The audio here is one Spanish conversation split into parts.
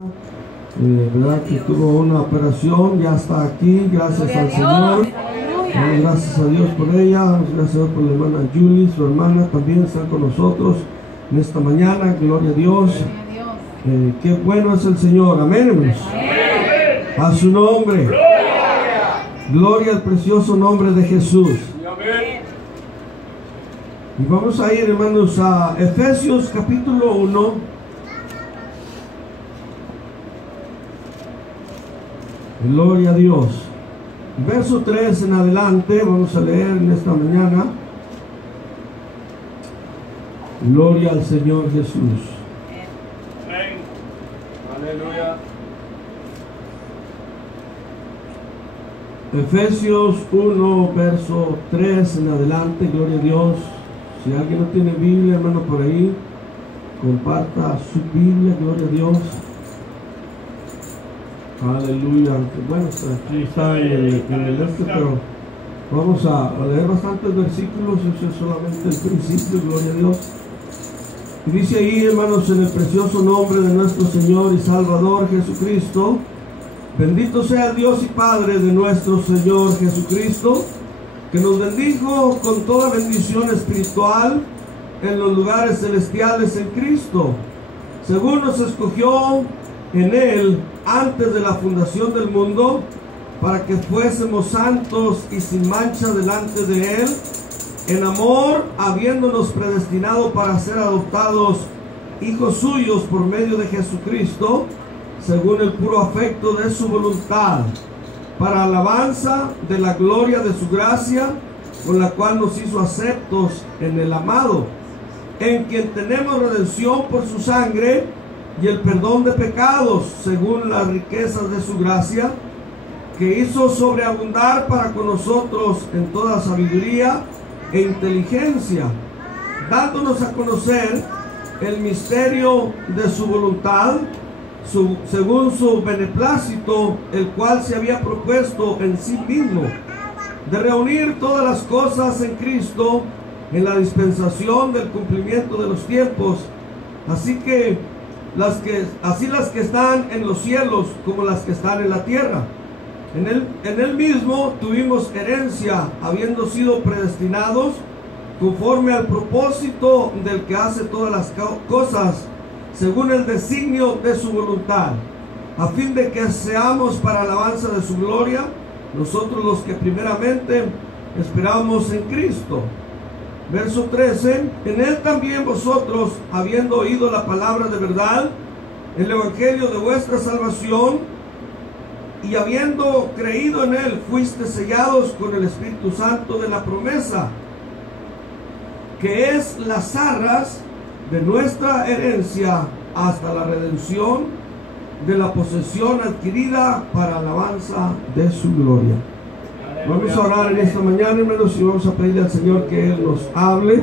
verdad que tuvo una operación, ya está aquí, gracias al Señor. Gracias a Dios por ella, gracias a Dios por la hermana Julie, su hermana también está con nosotros en esta mañana, gloria a Dios. Qué bueno es el Señor, amén, hermanos. A su nombre, gloria al precioso nombre de Jesús. Y vamos a ir, hermanos, a Efesios capítulo 1. Gloria a Dios. Verso 3 en adelante, vamos a leer en esta mañana. Gloria al Señor Jesús. Amén. Aleluya. Efesios 1, verso 3 en adelante, gloria a Dios. Si alguien no tiene Biblia, hermano, por ahí, comparta su Biblia, gloria a Dios. Aleluya. Bueno, aquí está en el pero vamos a leer bastantes versículos, eso es solamente el principio, gloria a Dios. Y dice ahí, hermanos, en el precioso nombre de nuestro Señor y Salvador Jesucristo, bendito sea el Dios y Padre de nuestro Señor Jesucristo, que nos bendijo con toda bendición espiritual en los lugares celestiales en Cristo, según nos escogió en Él antes de la fundación del mundo, para que fuésemos santos y sin mancha delante de Él, en amor, habiéndonos predestinado para ser adoptados hijos suyos por medio de Jesucristo, según el puro afecto de su voluntad, para alabanza de la gloria de su gracia, con la cual nos hizo aceptos en el amado, en quien tenemos redención por su sangre, y el perdón de pecados, según las riquezas de su gracia, que hizo sobreabundar para con nosotros en toda sabiduría e inteligencia, dándonos a conocer el misterio de su voluntad, según su beneplácito, el cual se había propuesto en sí mismo, de reunir todas las cosas en Cristo, en la dispensación del cumplimiento de los tiempos, así las que están en los cielos como las que están en la tierra. En él mismo tuvimos herencia, habiendo sido predestinados conforme al propósito del que hace todas las cosas, según el designio de su voluntad, a fin de que seamos para alabanza de su gloria, nosotros los que primeramente esperamos en Cristo. Verso 13, en Él también vosotros, habiendo oído la palabra de verdad, el evangelio de vuestra salvación, y habiendo creído en Él, fuiste sellados con el Espíritu Santo de la promesa, que es las arras de nuestra herencia hasta la redención de la posesión adquirida para alabanza de su gloria. Vamos a orar en esta mañana, hermanos, y vamos a pedirle al Señor que Él nos hable,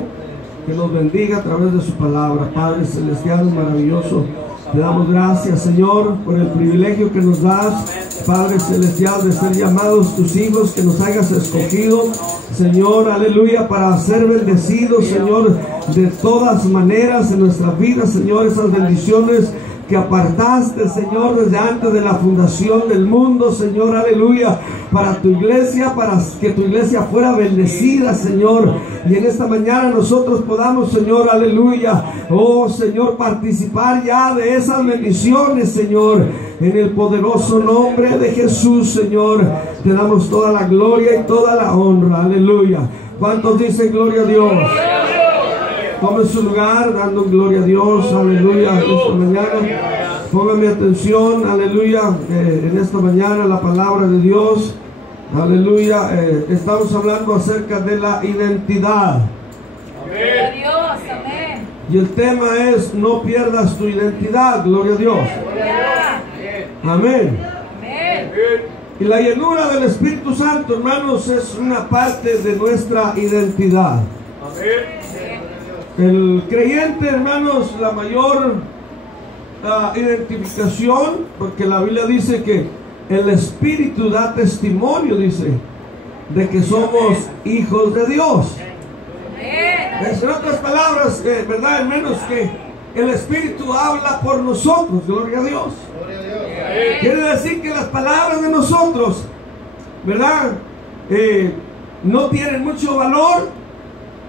que nos bendiga a través de su palabra. Padre celestial, maravilloso, te damos gracias, Señor, por el privilegio que nos das, Padre celestial, de ser llamados tus hijos, que nos hayas escogido, Señor, aleluya, para ser bendecidos, Señor, de todas maneras en nuestra vida, Señor, esas bendiciones que apartaste, Señor, desde antes de la fundación del mundo, Señor, aleluya, para tu iglesia, para que tu iglesia fuera bendecida, Señor, y en esta mañana nosotros podamos, Señor, aleluya, oh Señor, participar ya de esas bendiciones, Señor, en el poderoso nombre de Jesús, Señor, te damos toda la gloria y toda la honra, aleluya. ¿Cuántos dicen gloria a Dios? Tome su lugar, dando gloria a Dios, aleluya, esta mañana. Ponga mi atención, aleluya, en esta mañana la palabra de Dios, aleluya. Estamos hablando acerca de la identidad. Amén. Amén. Y el tema es: no pierdas tu identidad, gloria a Dios. Amén. Amén. Y la llenura del Espíritu Santo, hermanos, es una parte de nuestra identidad. Amén. El creyente, hermanos, la mayor identificación, porque la Biblia dice que el Espíritu da testimonio, dice, de que somos hijos de Dios. En otras palabras, ¿verdad, hermanos? Que el Espíritu habla por nosotros, gloria a Dios. Quiere decir que las palabras de nosotros, ¿verdad? No tienen mucho valor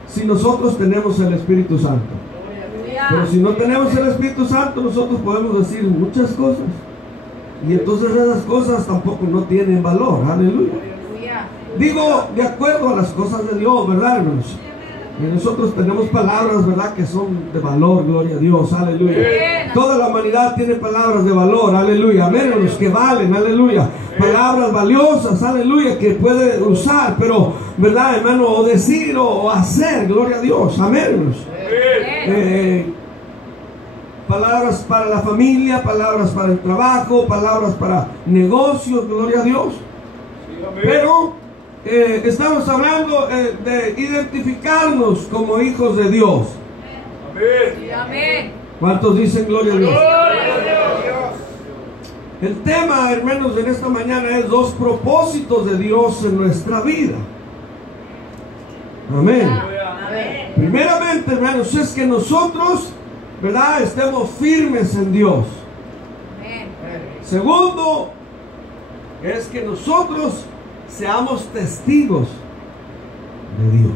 si nosotros tenemos el Espíritu Santo. Pero si no tenemos el Espíritu Santo, nosotros podemos decir muchas cosas. Y entonces esas cosas tampoco no tienen valor. Aleluya. Digo, de acuerdo a las cosas de Dios, ¿verdad, hermanos? Y nosotros tenemos palabras, ¿verdad?, que son de valor, gloria a Dios, aleluya. Toda la humanidad tiene palabras de valor, aleluya. Amén, los que valen, aleluya. Palabras valiosas, aleluya, que puede usar, pero, ¿verdad, hermano? O decir o hacer, gloria a Dios, amén, hermanos. Palabras para la familia, palabras para el trabajo, palabras para negocios, gloria a Dios. Pero estamos hablando de identificarnos como hijos de Dios. Amén. ¿Cuántos dicen gloria a Dios? El tema, hermanos, en esta mañana es 2 propósitos de Dios en nuestra vida. Amén. Primeramente, hermanos, es que nosotros, ¿verdad?, estemos firmes en Dios. Segundo, es que nosotros seamos testigos de Dios.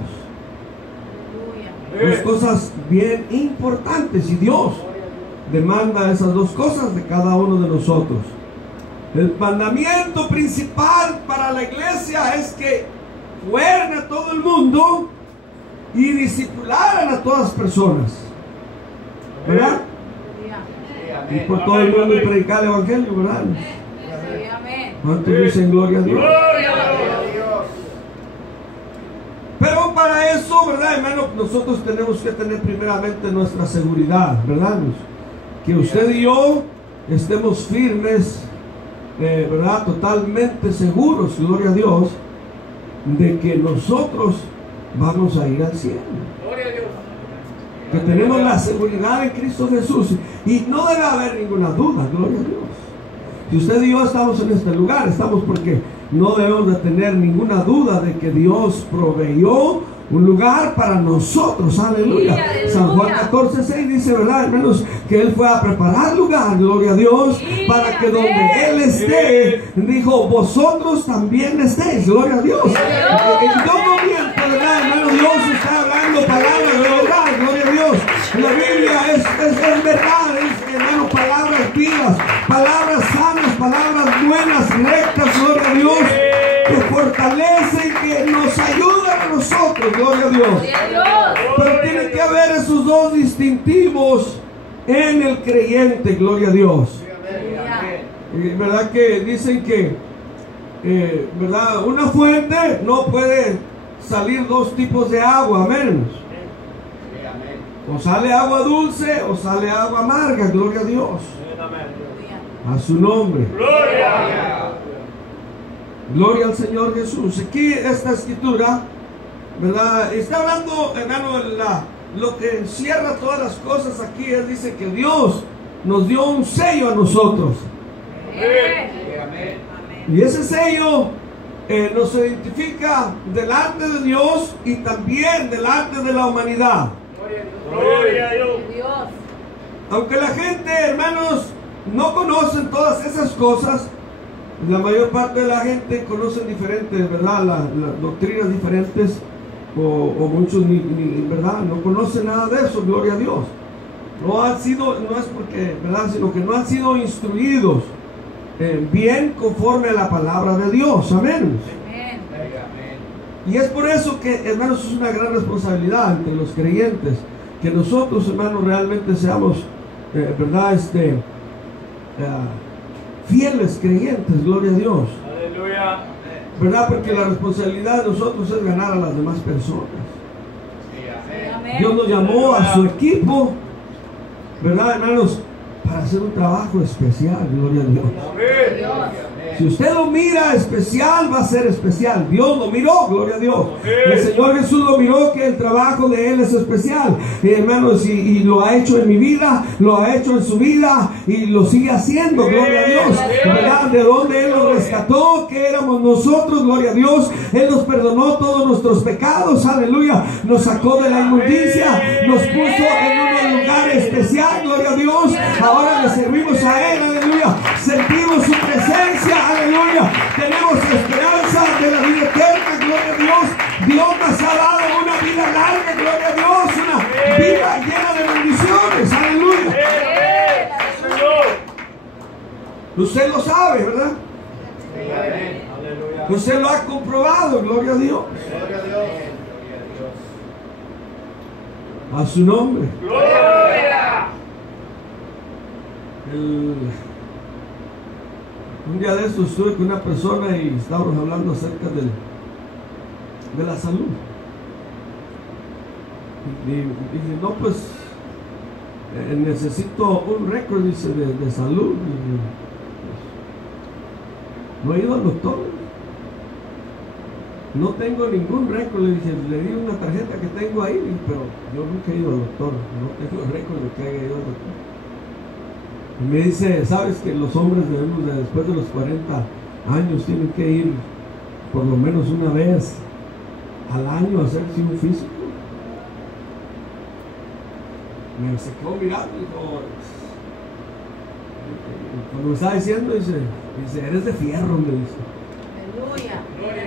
Dos cosas bien importantes, y Dios demanda esas 2 cosas de cada uno de nosotros. El mandamiento principal para la iglesia es que fueran a todo el mundo y discipularan a todas personas, ¿verdad? Y por todo el mundo predicar el evangelio, ¿verdad? ¿Cuántos dicen gloria a Dios? Pero para eso, ¿verdad, hermano? Nosotros tenemos que tener primeramente nuestra seguridad, ¿verdad? Que usted y yo estemos firmes, ¿verdad? Totalmente seguros, gloria a Dios, de que nosotros vamos a ir al cielo. Que tenemos la seguridad en Cristo Jesús. Y no debe haber ninguna duda, gloria a Dios. Si usted y yo estamos en este lugar, estamos porque no debemos de tener ninguna duda de que Dios proveyó un lugar para nosotros, aleluya. San Juan 14:6 dice, ¿verdad, hermanos?, que Él fue a preparar lugar, gloria a Dios, para que donde Él esté, dijo, vosotros también estéis, gloria a Dios. Yo no miento, ¿verdad, hermano? Dios está hablando palabras de verdad, gloria a Dios. La Biblia es verdad, hermano, palabras vivas, palabras sanas, palabras buenas, rectas, gloria a Dios, que fortalecen, que nos ayudan a nosotros, gloria a Dios. Pero tiene que haber esos 2 distintivos en el creyente, gloria a Dios. ¿Verdad que dicen que, verdad, una fuente no puede salir 2 tipos de agua, amén? O sale agua dulce o sale agua amarga, gloria a Dios. A su nombre. Gloria al Señor Jesús. Aquí esta escritura, ¿verdad?, está hablando, hermano, lo que encierra todas las cosas aquí. Él dice que Dios nos dio un sello a nosotros. Y ese sello nos identifica delante de Dios y también delante de la humanidad. Gloria a Dios. Aunque la gente, hermanos, no conocen todas esas cosas, la mayor parte de la gente conocen diferentes, ¿verdad? Las doctrinas diferentes, o muchos ¿verdad?, no conocen nada de eso, gloria a Dios. No es porque, ¿verdad?, sino que no han sido instruidos bien conforme a la palabra de Dios, amén. Y es por eso que, hermanos, es una gran responsabilidad entre los creyentes, que nosotros, hermanos, realmente seamos, ¿verdad?, fieles creyentes, gloria a Dios. Aleluya. ¿Verdad? Porque la responsabilidad de nosotros es ganar a las demás personas. Dios nos llamó a su equipo, ¿verdad, hermanos?, para hacer un trabajo especial, gloria a Dios. Si usted lo mira especial, va a ser especial. Dios lo miró, gloria a Dios. El Señor Jesús lo miró, que el trabajo de Él es especial, hermanos, y lo ha hecho en mi vida, lo ha hecho en su vida, y lo sigue haciendo, gloria a Dios. ¿Verdad? De donde Él nos rescató, que éramos nosotros, gloria a Dios. Él nos perdonó todos nuestros pecados, aleluya. Nos sacó de la inmundicia, nos puso en unos un lugar especial, gloria a Dios. Ahora le servimos a Él, aleluya. Sentimos su presencia, aleluya. Tenemos esperanza de la vida eterna, gloria a Dios. Dios nos ha dado una vida larga, gloria a Dios. Una vida llena de bendiciones, aleluya. Usted lo sabe, ¿verdad? Usted lo ha comprobado, gloria a Dios. A su nombre. ¡Gloria! Un día de estos estuve con una persona y estábamos hablando acerca de la salud. Y dije, no, pues necesito un récord, dice, de salud. Y, pues, no he ido al doctor. No tengo ningún récord, le dije, le di una tarjeta que tengo ahí, pero yo nunca he ido al doctor, no tengo récord de que haya ido al doctor. Y me dice, ¿sabes que los hombres debemos después de los 40 años tienen que ir por lo menos una vez al año a hacerse un físico? Me se quedó mirando y dijo, cuando me estaba diciendo, dice, eres de fierro, me dice.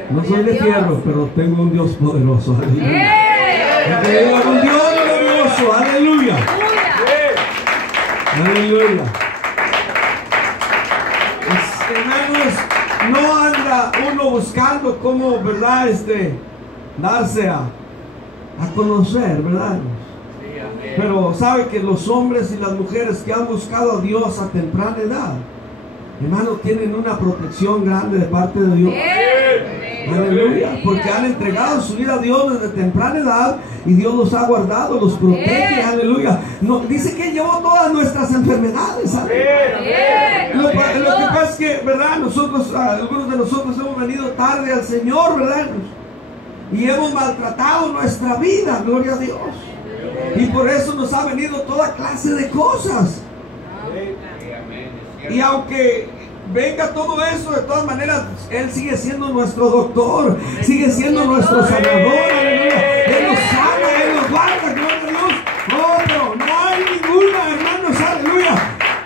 No soy de fierro, pero tengo un Dios poderoso. Aleluya. Tengo un Dios glorioso. Aleluya. Aleluya. Pues, hermanos, no anda uno buscando cómo, ¿verdad? Darse a conocer, ¿verdad? Pero sabe que los hombres y las mujeres que han buscado a Dios a temprana edad, hermano, tienen una protección grande de parte de Dios. Aleluya, porque han entregado su vida a Dios desde temprana edad y Dios los ha guardado, los protege. Aleluya. No, dice que llevó todas nuestras enfermedades. Lo que pasa es que, ¿verdad? Nosotros, algunos de nosotros hemos venido tarde al Señor, ¿verdad? Y hemos maltratado nuestra vida, gloria a Dios. Y por eso nos ha venido toda clase de cosas. Y aunque venga todo eso, de todas maneras, Él sigue siendo nuestro doctor, sigue siendo nuestro sanador, aleluya. Él nos sana, Él nos guarda, gloria a Dios. Oh, pero no hay ninguna, hermanos, aleluya.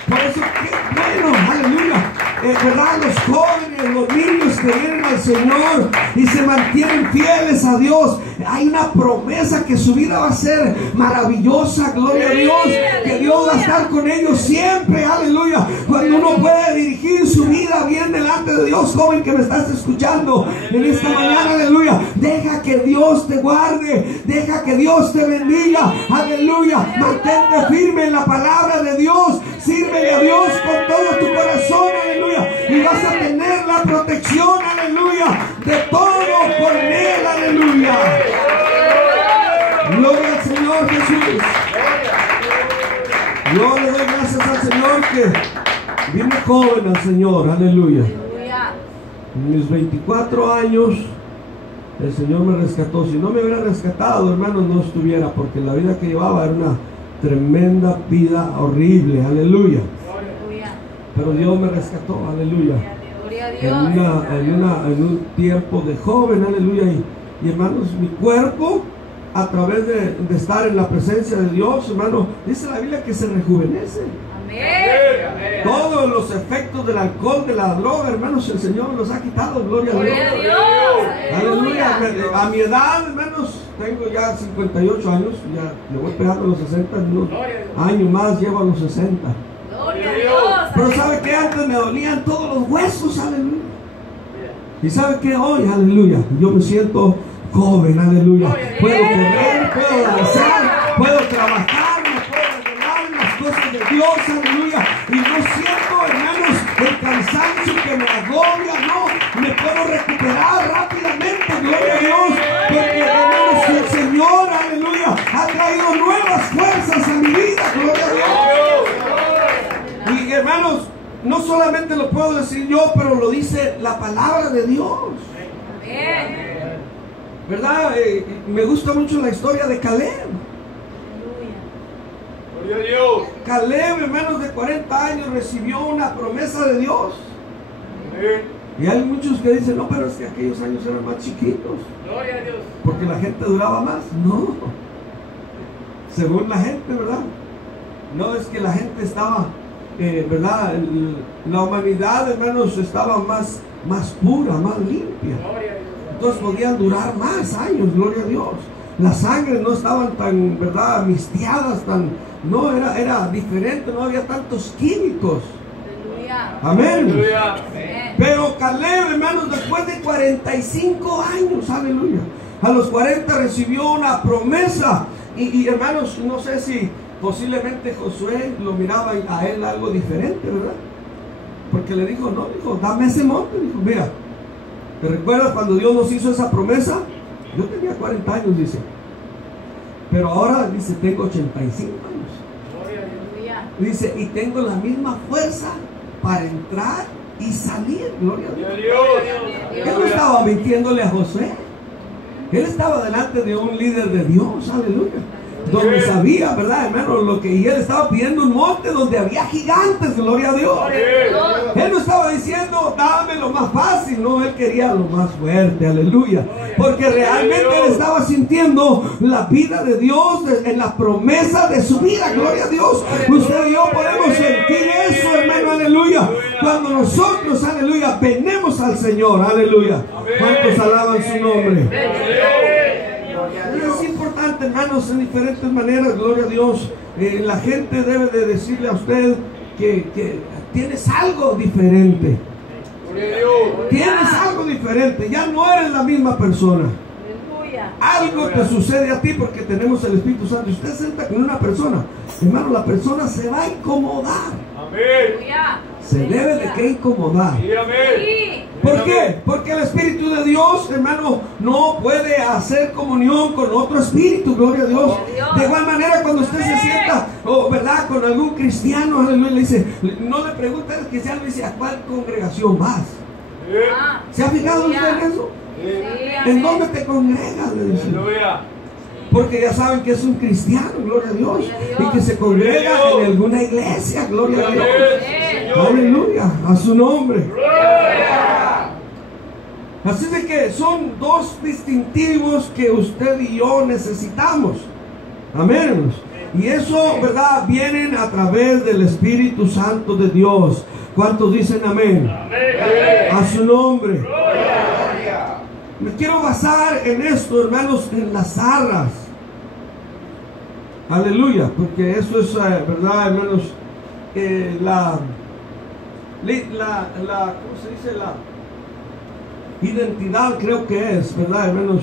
Por eso, qué bueno, aleluya. ¿Verdad? Los jóvenes, los niños que vienen al Señor y se mantienen fieles a Dios, hay una promesa que su vida va a ser maravillosa, gloria a Dios, que Dios va a estar con ellos siempre, aleluya. Cuando uno puede dirigir su vida bien delante de Dios, joven que me estás escuchando en esta mañana, aleluya, deja que Dios te guarde, deja que Dios te bendiga, aleluya. Mantente firme en la palabra de Dios, sírvele a Dios con todo tu corazón, aleluya, y vas a tener la protección, aleluya, de todo por Él, aleluya. Gloria al Señor Jesús. Yo le doy gracias al Señor que vine joven al Señor, aleluya. En mis 24 años el Señor me rescató. Si no me hubiera rescatado, hermanos, no estuviera, porque la vida que llevaba era una tremenda vida horrible, aleluya. Pero Dios me rescató, aleluya. En un tiempo de joven, aleluya. Y hermanos, mi cuerpo, a través de estar en la presencia de Dios, hermano, dice la Biblia que se rejuvenece. Amén. Todos los efectos del alcohol, de la droga, hermanos, el Señor los ha quitado, gloria a Dios. Aleluya. A mi edad, hermanos, tengo ya 58 años, ya le voy pegando a los 60, unos años más llevo a los 60. Pero ¿sabe qué? Antes me dolían todos los huesos, aleluya. Y ¿sabe qué? Hoy, aleluya, yo me siento joven, aleluya. Puedo correr, puedo danzar, puedo trabajar, me puedo revelar en las cosas de Dios, aleluya. Y no siento, hermanos, el cansancio que me agobia, no. Me puedo recuperar rápidamente, gloria a Dios. Porque, hermanos, el Señor, aleluya, ha traído nuevas fuerzas a mi vida, gloria a Dios. Y hermanos, no solamente lo puedo decir yo, pero lo dice la palabra de Dios. ¿Verdad? Me gusta mucho la historia de Caleb. Gloria a Dios. Caleb, en menos de 40 años, recibió una promesa de Dios. Y hay muchos que dicen, no, pero es que aquellos años eran más chiquitos. Gloria a Dios. Porque la gente duraba más. No. Según la gente, ¿verdad? No es que la gente estaba, ¿verdad? La humanidad, hermanos, estaba más pura, más limpia. Entonces podían durar más años, gloria a Dios. Las sangres no estaban tan, ¿verdad?, mistiadas, no, era diferente, no había tantos químicos. Amén. Aleluya. Pero Caleb, hermanos, después de 45 años, aleluya, a los 40 recibió una promesa. Y hermanos, no sé si posiblemente Josué lo miraba a él algo diferente, ¿verdad? Porque le dijo, no, dijo, dame ese monte. Dijo, mira, ¿te recuerdas cuando Dios nos hizo esa promesa? Yo tenía 40 años, dice. Pero ahora, dice, tengo 85 años. Dice, y tengo la misma fuerza para entrar y salir. Gloria a Dios. Él no estaba mintiéndole a Josué. Él estaba delante de un líder de Dios, aleluya, donde sabía, ¿verdad, hermano? Y él estaba pidiendo un monte donde había gigantes, gloria a Dios. Él no estaba diciendo, dame lo más fácil, no, él quería lo más fuerte, aleluya. Porque realmente él estaba sintiendo la vida de Dios en la promesa de su vida, gloria a Dios. Usted y yo podemos sentir eso, hermano, aleluya. Cuando nosotros, aleluya, venimos al Señor, aleluya. ¿Cuántos alaban su nombre? Es importante, hermanos, en diferentes maneras, gloria a Dios. La gente debe de decirle a usted que tienes algo diferente. Tienes algo diferente, ya no eres la misma persona. Algo te sucede a ti porque tenemos el Espíritu Santo. Si usted se sienta con una persona, hermano, la persona se va a incomodar. Se debe de que incomodar. ¿Por qué? Porque el Espíritu de Dios, hermano, no puede hacer comunión con otro espíritu, gloria a Dios. De igual manera, cuando usted se sienta, ¿verdad?, con algún cristiano, aleluya, le dice, no le pregunta al cristiano, le dice, ¿a cuál congregación vas? ¿Se ha fijado usted en eso? ¿En dónde te congregas? Le dice. Porque ya saben que es un cristiano, gloria a Dios, y que se congrega en alguna iglesia, gloria a Dios. Aleluya, a su nombre. Así de que son dos distintivos que usted y yo necesitamos. Amén. Y eso, ¿verdad?, vienen a través del Espíritu Santo de Dios. ¿Cuántos dicen amén? A su nombre. Me quiero basar en esto, hermanos, en las arras. Aleluya, porque eso es, verdad, hermanos, ¿cómo se dice? La identidad, creo que es, verdad, hermanos,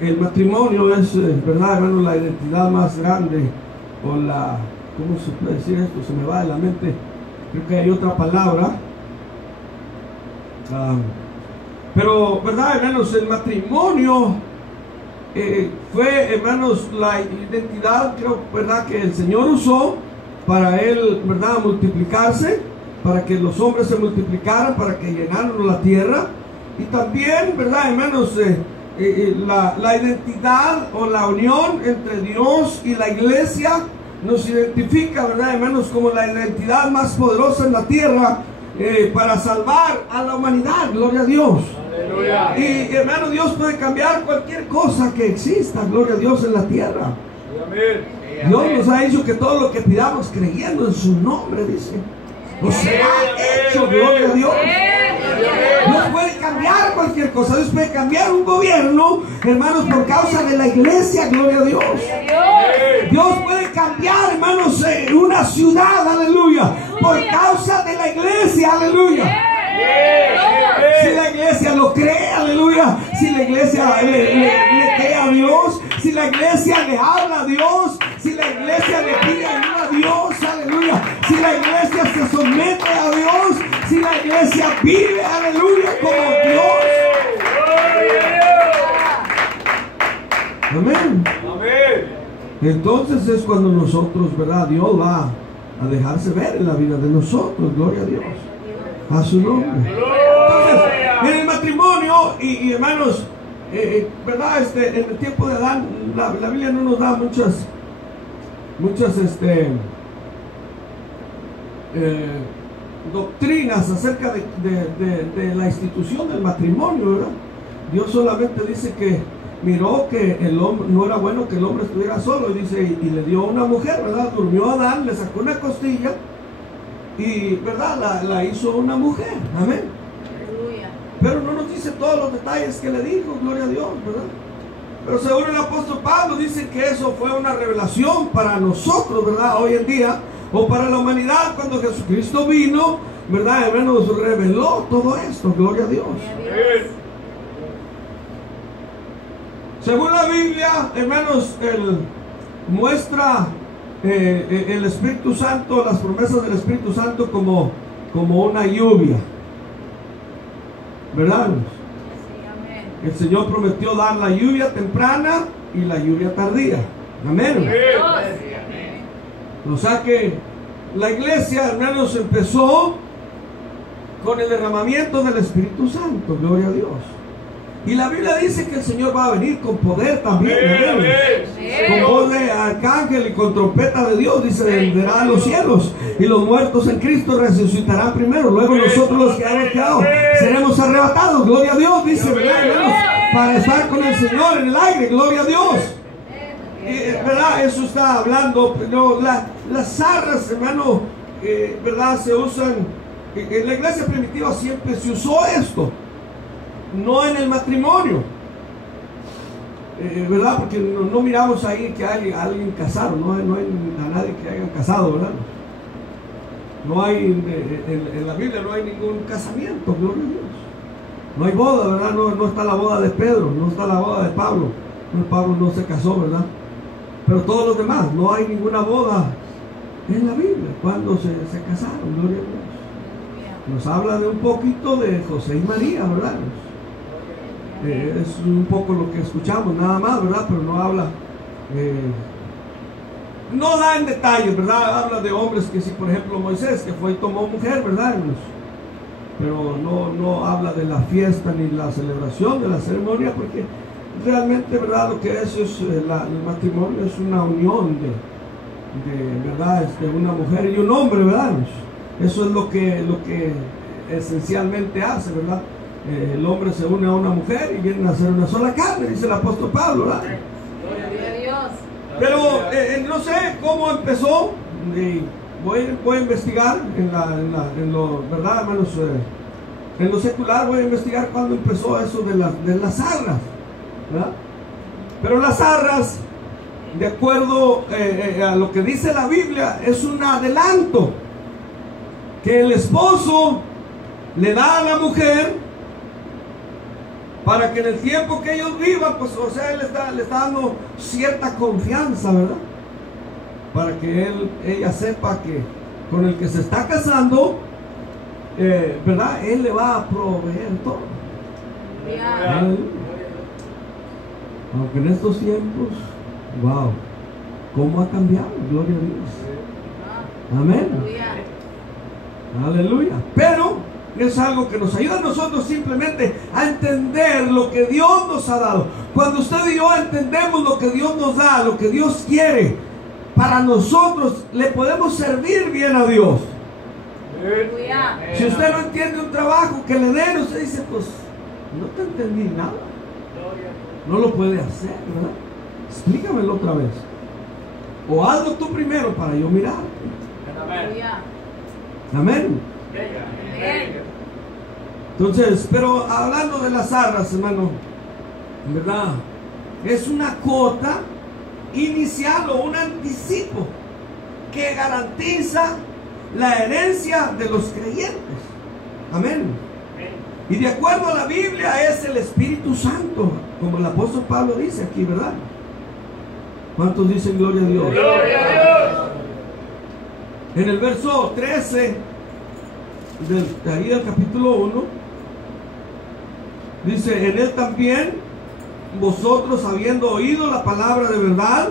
el matrimonio es, verdad, hermanos, la identidad más grande, o ¿cómo se puede decir esto? Se me va de la mente, creo que hay otra palabra. Pero, ¿verdad, hermanos? El matrimonio fue, hermanos, la identidad, creo, ¿verdad?, que el Señor usó para Él, ¿verdad?, multiplicarse, para que los hombres se multiplicaran, para que llenaran la tierra. Y también, ¿verdad, hermanos? La identidad o la unión entre Dios y la iglesia nos identifica, ¿verdad, hermanos?, como la identidad más poderosa en la tierra, para salvar a la humanidad, gloria a Dios. Aleluya. Y hermano, Dios puede cambiar cualquier cosa que exista, gloria a Dios, en la tierra. Amén. Dios nos ha dicho que todo lo que pidamos creyendo en su nombre, dice, nos será hecho, gloria a Dios. Dios puede cambiar cualquier cosa. Dios puede cambiar un gobierno, hermanos, por causa de la iglesia, gloria a Dios. Dios puede cambiar, hermanos, una ciudad, aleluya, por causa de la iglesia, aleluya. Si la iglesia lo cree, aleluya. Si la iglesia le cree a Dios, si la iglesia le habla a Dios, si la iglesia le pide ayuda a Dios, aleluya. Si la iglesia se somete a Dios, si la iglesia vive, aleluya, como Dios. Amén. Amén. Entonces es cuando nosotros, ¿verdad?, Dios va a dejarse ver en la vida de nosotros, gloria a Dios, a su nombre. Entonces, en el matrimonio, y hermanos, ¿verdad? En el tiempo de Adán, la Biblia no nos da muchas doctrinas acerca de la institución del matrimonio, ¿verdad? Dios solamente dice que miró que el hombre, no era bueno que el hombre estuviera solo, y dice, y le dio una mujer, ¿verdad? Durmió a Adán, le sacó una costilla y, ¿verdad? La hizo una mujer, amén. Aleluya. Pero no nos dice todos los detalles que le dijo, gloria a Dios, ¿verdad? Pero según el apóstol Pablo dice que eso fue una revelación para nosotros, ¿verdad? Hoy en día, o para la humanidad cuando Jesucristo vino, ¿verdad? Hermanos, reveló todo esto, gloria a Dios. Gloria a Dios. Según la Biblia, hermanos, muestra el Espíritu Santo, las promesas del Espíritu Santo como una lluvia, ¿verdad? Sí, amén. El Señor prometió dar la lluvia temprana y la lluvia tardía, amén. Gloria a Dios. O sea que la iglesia, hermanos, empezó con el derramamiento del Espíritu Santo, gloria a Dios. Y la Biblia dice que el Señor va a venir con poder también, con voz de arcángel y con trompeta de Dios, dice, descenderá a los cielos, y los muertos en Cristo resucitarán primero. Luego nosotros los que hemos quedado seremos arrebatados, gloria a Dios, dice, ¿verdad, hermanos? Para estar con el Señor en el aire, gloria a Dios. ¿Verdad? Eso está hablando, pero las zarras, hermano, ¿verdad? Se usan, en la iglesia primitiva siempre se usó esto. No en el matrimonio, ¿verdad? Porque no miramos ahí que hay alguien casado, no hay a nadie que haya casado, ¿verdad? No hay, en la Biblia no hay ningún casamiento, gloria a Dios. No hay boda, ¿verdad? No está la boda de Pedro, no está la boda de Pablo. Pablo no se casó, ¿verdad? Pero todos los demás, no hay ninguna boda en la Biblia cuando se casaron, gloria a Dios. Nos habla de un poquito de José y María, ¿verdad? Es un poco lo que escuchamos, nada más, ¿verdad? Pero no habla, no da en detalle, ¿verdad? Habla de hombres que, si por ejemplo Moisés, que fue y tomó mujer, ¿verdad? Pero no habla de la fiesta ni la celebración de la ceremonia, porque realmente, ¿verdad? Lo que es el matrimonio es una unión de ¿verdad? Una mujer y un hombre, ¿verdad? Eso es lo que esencialmente hace, ¿verdad? El hombre se une a una mujer y vienen a ser una sola carne, dice el apóstol Pablo, ¿verdad? Gloria a Dios. Pero no sé cómo empezó. Voy a investigar en lo, ¿verdad, hermanos? En lo secular voy a investigar cuándo empezó eso de las zarras, ¿verdad? Pero las zarras, de acuerdo a lo que dice la Biblia, es un adelanto que el esposo le da a la mujer para que en el tiempo que ellos vivan, pues, o sea, él le está dando cierta confianza, ¿verdad? Para que ella sepa que con el que se está casando, ¿verdad? Él le va a proveer todo. Aunque en estos tiempos, wow, ¿cómo ha cambiado? Gloria a Dios. Amén. Aleluya. Pero es algo que nos ayuda a nosotros simplemente a entender lo que Dios nos ha dado. Cuando usted y yo entendemos lo que Dios nos da, lo que Dios quiere para nosotros, le podemos servir bien a Dios. Si usted no entiende un trabajo que le den, usted dice, pues no te entendí nada, no lo puede hacer, ¿verdad? Explícamelo otra vez, o hazlo tú primero para yo mirar. Amén. Entonces, pero hablando de las zarras, hermano, ¿verdad? Es una cuota inicial o un anticipo que garantiza la herencia de los creyentes. Amén. Y de acuerdo a la Biblia es el Espíritu Santo, como el apóstol Pablo dice aquí, ¿verdad? ¿Cuántos dicen gloria a Dios? ¡Gloria a Dios! En el verso 13 de ahí del capítulo 1 dice: en él también vosotros, habiendo oído la palabra de verdad,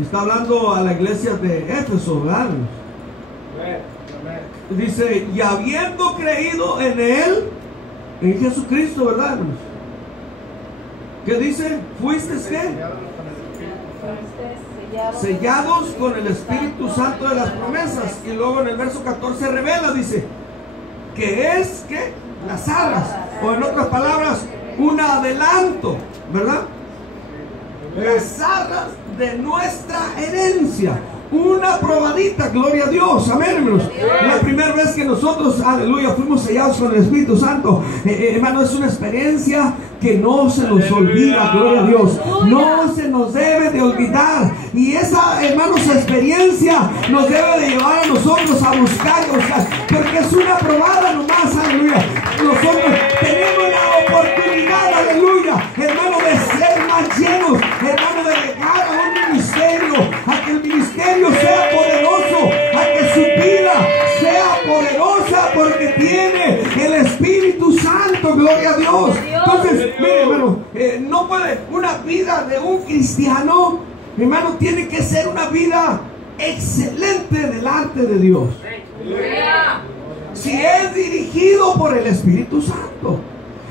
está hablando a la iglesia de Éfeso, ¿verdad? Dice, y habiendo creído en él, en Jesucristo, ¿verdad? ¿Qué dice? ¿Fuisteis qué? Sellados con el Espíritu Santo de las promesas. Y luego en el verso 14 revela, dice, que es que las arras, o en otras palabras, un adelanto, ¿verdad? las arras de nuestra herencia. Una probadita, gloria a Dios, amén, hermanos. La primera vez que nosotros, aleluya, fuimos sellados con el Espíritu Santo, hermano, es una experiencia que no se nos olvida, gloria a Dios. No se nos debe de olvidar. Y esa, hermanos, experiencia nos debe de llevar a nosotros a buscar, porque es una probada nomás, aleluya. Nosotros tenemos la oportunidad, aleluya, hermano, de ser más llenos, hermano, de llegar a un ministerio, a que el ministerio sea poderoso, a que su vida sea poderosa, porque tiene el Espíritu Santo, gloria a Dios. Entonces, mire, hermano, no puede, una vida de un cristiano, hermano, tiene que ser una vida excelente delante de Dios. Si es dirigido por el Espíritu Santo.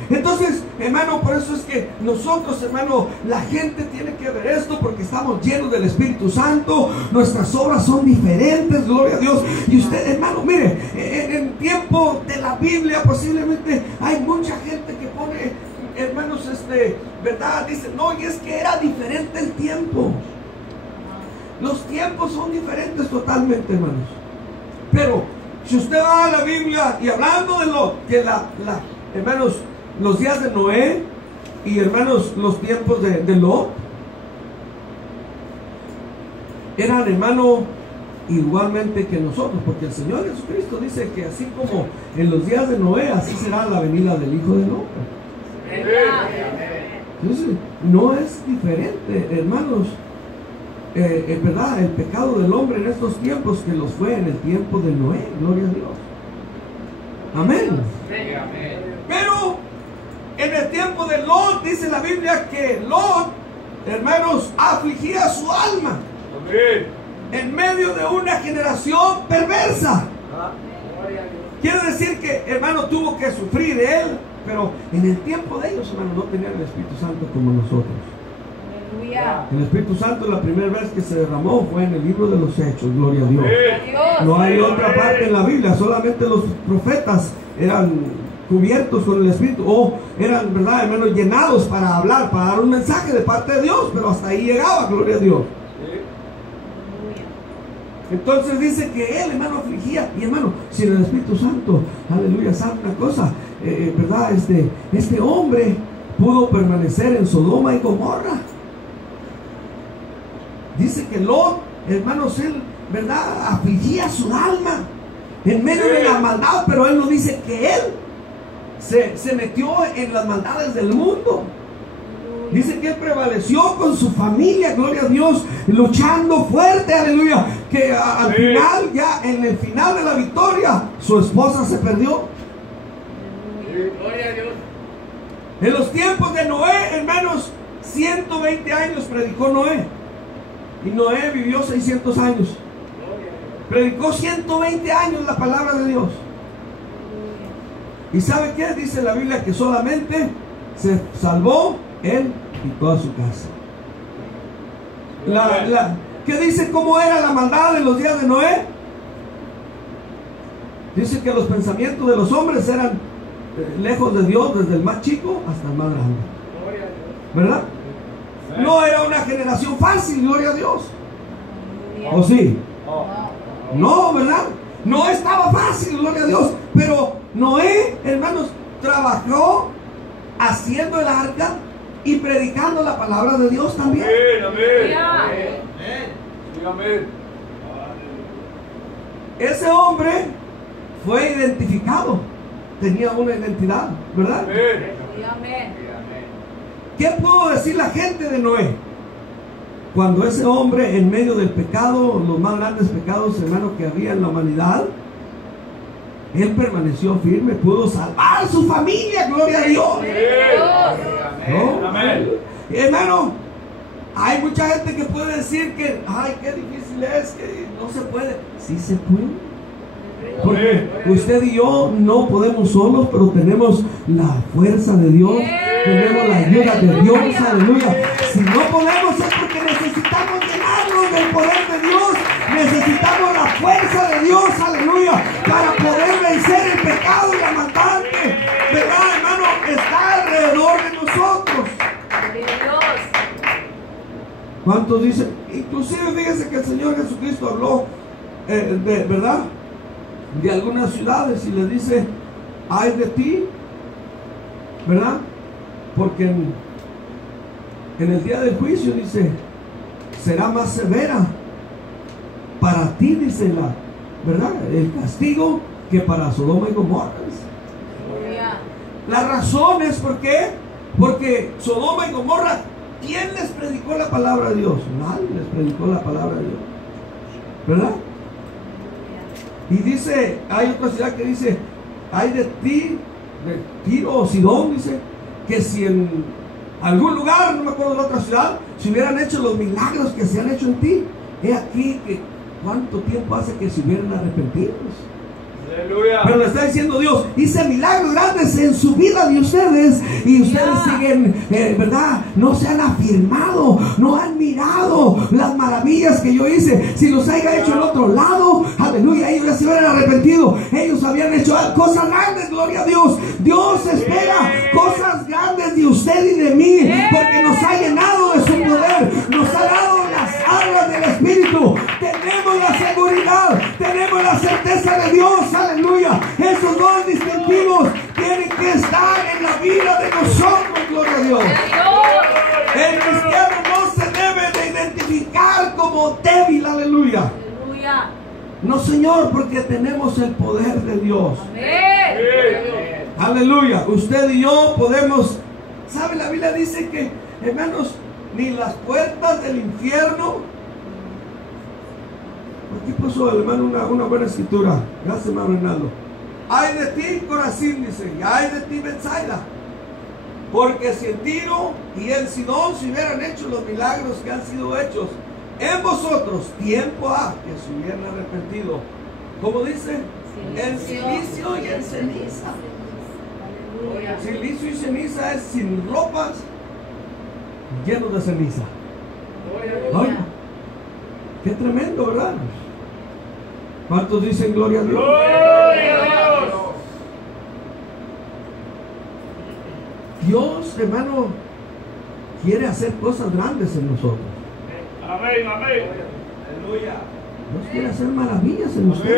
Entonces, hermano, por eso es que nosotros, hermano, la gente tiene que ver esto, porque estamos llenos del Espíritu Santo. Nuestras obras son diferentes, gloria a Dios. Y usted, hermano, mire, en el tiempo de la Biblia posiblemente hay mucha gente que pone, hermanos, verdad, dice, no, y es que era diferente el tiempo. Los tiempos son diferentes totalmente, hermanos. Pero si usted va a la Biblia y hablando de lo que hermanos, los días de Noé y, hermanos, los tiempos de Lot eran, hermano, igualmente que nosotros, porque el Señor Jesucristo dice que así como en los días de Noé, así será la venida del Hijo del Hombre. Entonces, no es diferente, hermanos. Es verdad, el pecado del hombre en estos tiempos que los fue en el tiempo de Noé, gloria a Dios. Amén. Pero en el tiempo de Lot dice la Biblia que Lot, hermanos, afligía su alma en medio de una generación perversa. Quiere decir que, hermano, tuvo que sufrir de él, pero en el tiempo de ellos, hermano, no tenían el Espíritu Santo como nosotros. El Espíritu Santo, la primera vez que se derramó fue en el libro de los Hechos, gloria a Dios. No hay otra parte en la Biblia, solamente los profetas eran cubiertos con el Espíritu, o eran, verdad, hermanos, llenados para hablar, para dar un mensaje de parte de Dios, pero hasta ahí llegaba, gloria a Dios. Entonces dice que él, hermano, afligía. Y, hermano, si el Espíritu Santo, aleluya, sabe una cosa, verdad, este hombre pudo permanecer en Sodoma y Gomorra. Dice que Lot, hermanos, él, verdad, afligía su alma en medio de la maldad, pero él no dice que él se metió en las maldades del mundo. Dice que él prevaleció con su familia, gloria a Dios, luchando fuerte, aleluya, que al final, ya en el final de la victoria, su esposa se perdió. Gloria a Dios. En los tiempos de Noé, hermanos, 120 años predicó Noé. Y Noé vivió 600 años. Predicó 120 años la palabra de Dios. ¿Y sabe qué? Dice la Biblia que solamente se salvó él y toda su casa. ¿Qué dice cómo era la maldad en los días de Noé? Dice que los pensamientos de los hombres eran lejos de Dios, desde el más chico hasta el más grande. ¿Verdad? No era una generación fácil, gloria a Dios. ¿O sí? No, ¿verdad? No estaba fácil, gloria a Dios. Pero Noé, hermanos, trabajó haciendo el arca y predicando la palabra de Dios también. Amén. Ese hombre fue identificado, tenía una identidad, ¿verdad? ¿Qué pudo decir la gente de Noé? Cuando ese hombre, en medio del pecado, los más grandes pecados, hermano, que había en la humanidad, él permaneció firme, pudo salvar su familia, gloria a Dios. ¿No? Amén. Hermano, hay mucha gente que puede decir que, ay, qué difícil es, que no se puede. Sí se puede. Porque usted y yo no podemos solos, pero tenemos la fuerza de Dios, tenemos la ayuda de Dios, aleluya. Si no podemos es porque necesitamos llenarnos del poder de Dios, necesitamos la fuerza de Dios, aleluya, para poder vencer el pecado y la maldad que, ¿verdad, hermano?, está alrededor de nosotros. ¿Cuántos dicen? Inclusive fíjense que el Señor Jesucristo habló, ¿verdad? De algunas ciudades y les dice, ay de ti, ¿verdad? Porque en el día del juicio dice, será más severa para ti, dice ¿verdad? El castigo que para Sodoma y Gomorra. La razón es ¿por qué? Porque Sodoma y Gomorra, ¿quién les predicó la palabra de Dios? Nadie les predicó la palabra de Dios, ¿verdad? Y dice, hay otra ciudad que dice, hay de ti, de Tiro o Sidón, dice, que si en algún lugar, no me acuerdo de la otra ciudad, si hubieran hecho los milagros que se han hecho en ti, he aquí que cuánto tiempo hace que se hubieran arrepentido. Aleluya. Pero le está diciendo Dios, hice milagros grandes en su vida de ustedes y ustedes siguen, ¿verdad? No se han afirmado, no han mirado las maravillas que yo hice. Si los haya hecho en otro lado, aleluya, ellos ya se hubieran arrepentido. Ellos habían hecho cosas grandes, gloria a Dios. Dios espera cosas grandes de usted y de mí, porque nos ha llenado de su poder, nos ha dado las armas del Espíritu. Tenemos la seguridad, tenemos la certeza de Dios, aleluya. Esos dos distintivos tienen que estar en la vida de nosotros, gloria a Dios. El cristiano no se debe de identificar como débil, aleluya. No, Señor, porque tenemos el poder de Dios. Aleluya. Usted y yo podemos, ¿sabe? La Biblia dice que, hermanos, ni las puertas del infierno. Aquí puso el hermano una buena escritura. Gracias, hermano Reinaldo. Ay de ti, Corazín, dice, y ay de ti, Betsaida, porque si en Tiro y en Sidón se hubieran hecho los milagros que han sido hechos en vosotros, tiempo ha que se hubieran arrepentido. Como dice, en silicio y en ceniza. Silicio y ceniza es sin ropas, llenos de ceniza. Oiga, qué tremendo, ¿verdad? ¿Cuántos dicen gloria a Dios? Dios, hermano, quiere hacer cosas grandes en nosotros. Amén, amén. Aleluya. Dios quiere hacer maravillas en nosotros.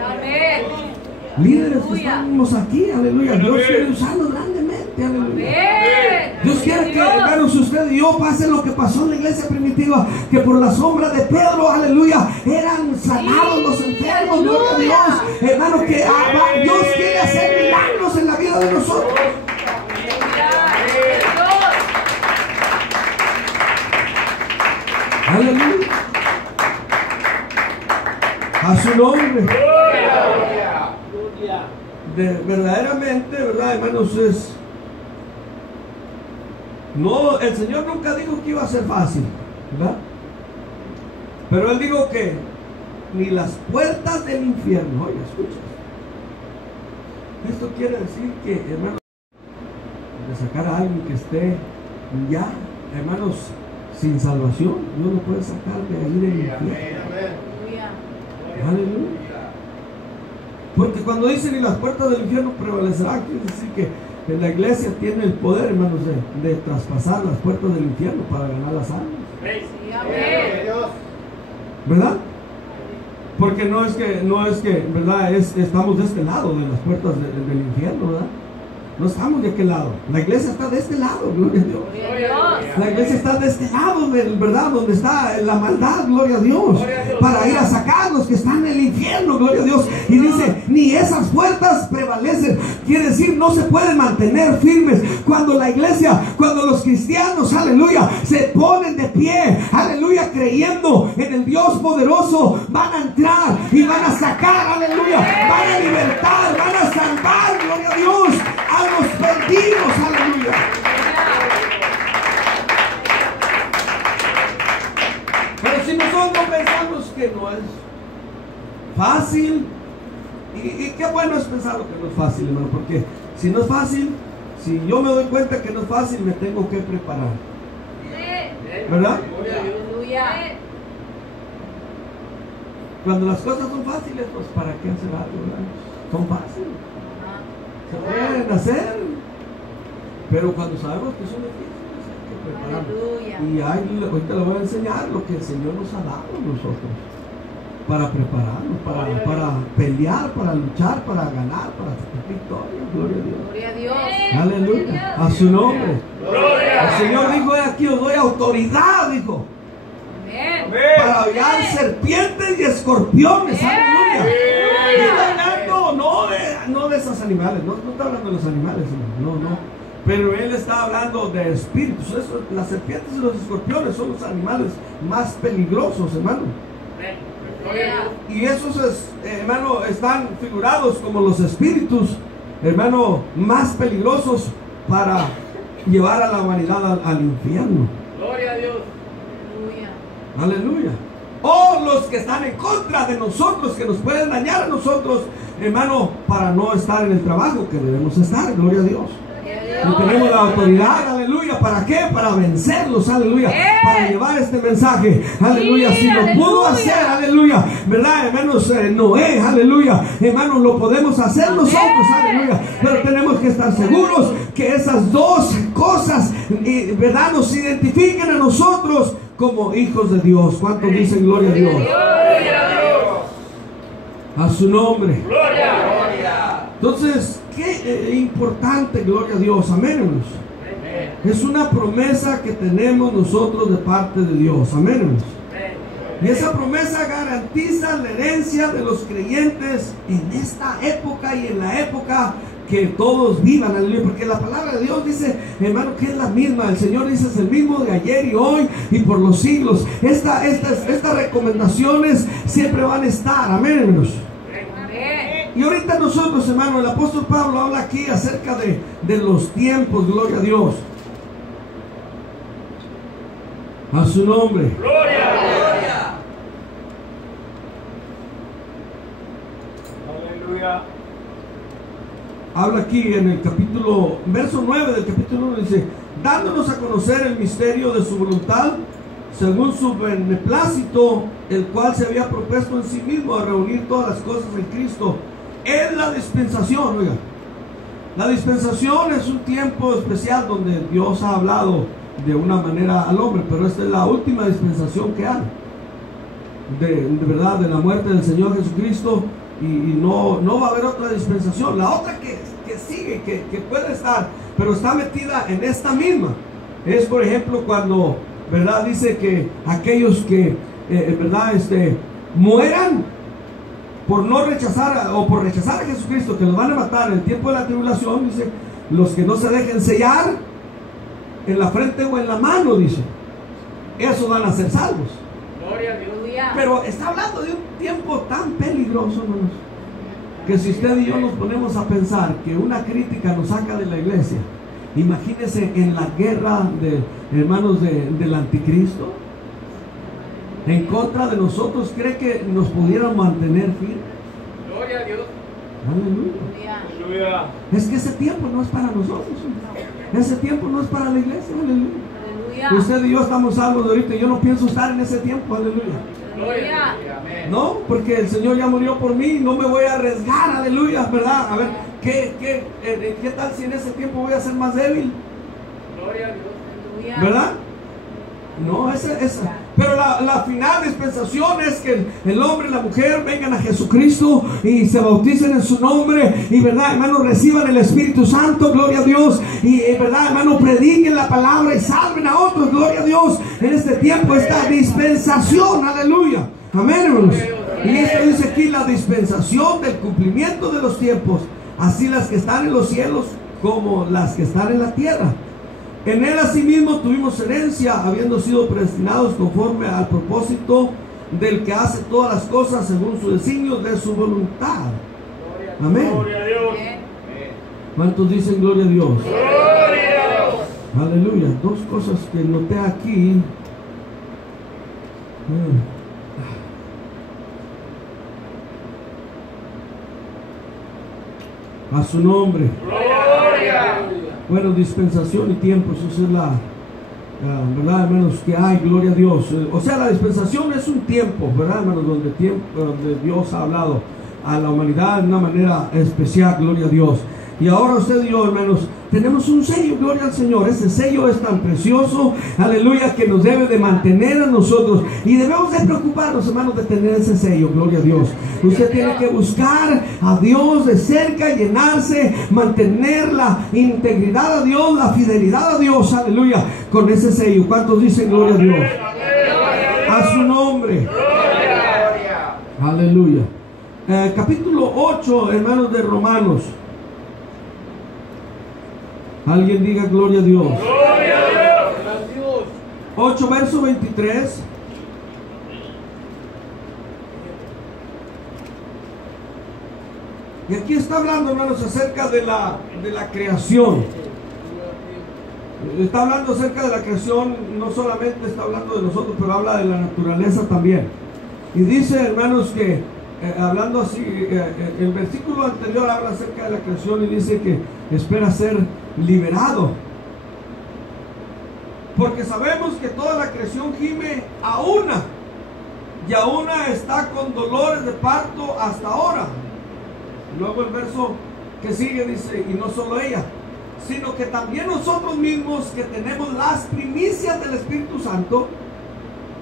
Amén. Líderes que estamos aquí, aleluya. Dios quiere usarnos grandemente, aleluya. Dios quiere que, hermanos, usted y yo pase lo que pasó en la iglesia primitiva, que por la sombra de Pedro, aleluya, eran sanados los enfermos, gloria a Dios. Hermano, que Dios quiere hacer milagros en la vida de nosotros. Aleluya. A su nombre. Verdaderamente, ¿verdad, hermanos? No, el Señor nunca dijo que iba a ser fácil, ¿verdad? Pero Él dijo que ni las puertas del infierno, oiga, escucha. Esto quiere decir que, hermanos, de sacar a alguien que esté ya, hermanos, sin salvación, Dios lo puede sacar de ahí del infierno. Aleluya. Porque cuando dicen y las puertas del infierno prevalecerán, quiere decir que la iglesia tiene el poder, hermanos, de traspasar las puertas del infierno para ganar las almas. ¿Verdad? Porque no es que, ¿verdad? Estamos de este lado de las puertas del infierno, ¿verdad? No estamos de aquel lado. La iglesia está de este lado, gloria a Dios. La iglesia está de este lado, ¿verdad? Donde está la maldad, gloria a Dios. Para ir a sacar los que están en el infierno, gloria a Dios. Y dice, ni esas puertas prevalecen. Quiere decir, no se pueden mantener firmes. Cuando la iglesia, cuando los cristianos, aleluya, se ponen de pie, aleluya, creyendo en el Dios poderoso, van a entrar y van a sacar, aleluya, van a libertar, van a salvar, gloria a Dios, a los perdidos, aleluya. Pero si nosotros pensamos que no es fácil, y qué bueno es pensar lo que no es fácil, hermano, porque si no es fácil, si yo me doy cuenta que no es fácil, me tengo que preparar, ¿verdad? Cuando las cosas son fáciles, pues ¿para qué hacer algo, verdad? Son fáciles, se pueden hacer, pero cuando sabemos que son difíciles, hay que prepararnos. Aleluya. Y ahorita le voy a enseñar lo que el Señor nos ha dado a nosotros para prepararnos, para pelear, para luchar, para ganar, para tener victoria. Gloria a Dios. Gloria a Dios. Aleluya. A su nombre. Gloria. El Señor dijo: aquí os doy autoridad, dijo, Amén. para hollar serpientes y escorpiones. Aleluya. Y está hablando no de esos animales, no está hablando de los animales, no. Pero él está hablando de espíritus. Las serpientes y los escorpiones son los animales más peligrosos, hermano. Y esos, hermano, están figurados como los espíritus, hermano, más peligrosos para llevar a la humanidad al infierno. Gloria a Dios. Aleluya. Aleluya. O los que están en contra de nosotros, que nos pueden dañar a nosotros, hermano, para no estar en el trabajo que debemos estar. Gloria a Dios. Y tenemos la autoridad, aleluya. ¿Para qué? Para vencerlos, aleluya. Para llevar este mensaje, aleluya. Si lo pudo hacer, aleluya, ¿verdad, hermanos? Noé, aleluya. Hermanos, lo podemos hacer nosotros, aleluya. Pero tenemos que estar seguros que esas dos cosas, ¿verdad?, nos identifiquen a nosotros como hijos de Dios. ¿Cuántos dicen gloria a Dios? Gloria a Dios. A su nombre. Gloria. Entonces, qué importante, gloria a Dios, amén, hermanos. Es una promesa que tenemos nosotros de parte de Dios, amén, hermanos. Y esa promesa garantiza la herencia de los creyentes en esta época y en la época que todos vivan, aleluya, porque la palabra de Dios dice, hermano, que es la misma. El Señor dice: es el mismo de ayer y hoy y por los siglos. Estas recomendaciones siempre van a estar, amén, hermanos. Y ahorita nosotros, hermano, el apóstol Pablo habla aquí acerca de los tiempos, gloria a Dios. A su nombre. Gloria. Aleluya. Habla aquí en el capítulo, verso 9 del capítulo 1, dice: dándonos a conocer el misterio de su voluntad, según su beneplácito, el cual se había propuesto en sí mismo a reunir todas las cosas en Cristo. Es la dispensación, oiga. La dispensación es un tiempo especial donde Dios ha hablado de una manera al hombre, pero esta es la última dispensación que hay. De verdad, de la muerte del Señor Jesucristo, y no va a haber otra dispensación. La otra que sigue, que puede estar, pero está metida en esta misma, es, por ejemplo, cuando, ¿verdad?, dice que aquellos que, ¿verdad?, mueran por no rechazar o por rechazar a Jesucristo, que los van a matar en el tiempo de la tribulación, dice, los que no se dejen sellar en la frente o en la mano, dice, esos van a ser salvos. Gloria a Dios. Pero está hablando de un tiempo tan peligroso, hermanos, que si usted y yo nos ponemos a pensar que una crítica nos saca de la iglesia, imagínese en la guerra de hermanos del anticristo en contra de nosotros, ¿cree que nos pudieran mantener firmes? Gloria a Dios. Aleluya. Aleluya. Es que ese tiempo no es para nosotros, ese tiempo no es para la iglesia, aleluya. Usted y yo estamos salvos de ahorita, y yo no pienso estar en ese tiempo, aleluya. Gloria. Amén. No, porque el Señor ya murió por mí, no me voy a arriesgar, aleluya, ¿verdad? A ver, ¿qué tal si en ese tiempo voy a ser más débil? Gloria a Dios. ¿Verdad? No, pero la final dispensación es que el hombre y la mujer vengan a Jesucristo y se bauticen en su nombre, y verdad, hermano, reciban el Espíritu Santo, gloria a Dios, y verdad, hermano, prediquen la palabra y salven a otros, gloria a Dios, en este tiempo, esta dispensación, aleluya, amén, hermanos. Y esto dice aquí: la dispensación del cumplimiento de los tiempos, así las que están en los cielos como las que están en la tierra. En él asimismo tuvimos herencia, habiendo sido predestinados conforme al propósito del que hace todas las cosas según su designio de su voluntad. Amén. Gloria a Dios. ¿Cuántos dicen gloria a Dios? Gloria a Dios. Aleluya. Dos cosas que noté aquí. A su nombre. Gloria. Bueno, dispensación y tiempos, esa es la verdad, hermanos, que hay, gloria a Dios. O sea, la dispensación es un tiempo, ¿verdad, hermanos? Donde Dios ha hablado a la humanidad de una manera especial, gloria a Dios. Y ahora usted y yo, hermanos, tenemos un sello, gloria al Señor. Ese sello es tan precioso, aleluya, que nos debe de mantener a nosotros. Y debemos de preocuparnos, hermanos, de tener ese sello, gloria a Dios. Usted tiene que buscar a Dios de cerca, llenarse, mantener la integridad a Dios, la fidelidad a Dios, aleluya, con ese sello. ¿Cuántos dicen gloria a Dios? A su nombre. Aleluya. Capítulo 8, hermanos, de Romanos. Alguien diga gloria a Dios. Gloria a Dios. 8, verso 23. Y aquí está hablando, hermanos, acerca de la creación. Está hablando acerca de la creación, no solamente está hablando de nosotros, pero habla de la naturaleza también. Y dice, hermanos, que hablando así, el versículo anterior habla acerca de la creación y dice que espera ser liberado, porque sabemos que toda la creación gime a una, y a una está con dolores de parto hasta ahora. Luego el verso que sigue dice, y no solo ella, sino que también nosotros mismos, que tenemos las primicias del Espíritu Santo,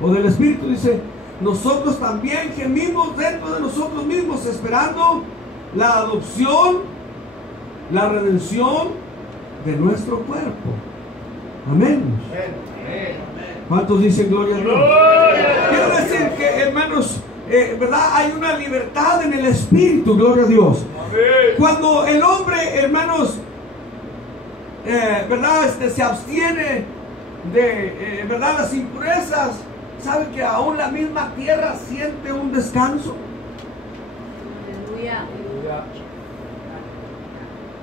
o del Espíritu, dice, nosotros también gemimos dentro de nosotros mismos, esperando la adopción, la redención de nuestro cuerpo. Amén. ¿Cuántos dicen gloria a Dios? Quiero decir que, hermanos, ¿verdad? Hay una libertad en el Espíritu, gloria a Dios. Cuando el hombre, hermanos, ¿verdad? Se abstiene de, ¿verdad? Las impurezas, ¿sabe que aún la misma tierra siente un descanso? Aleluya.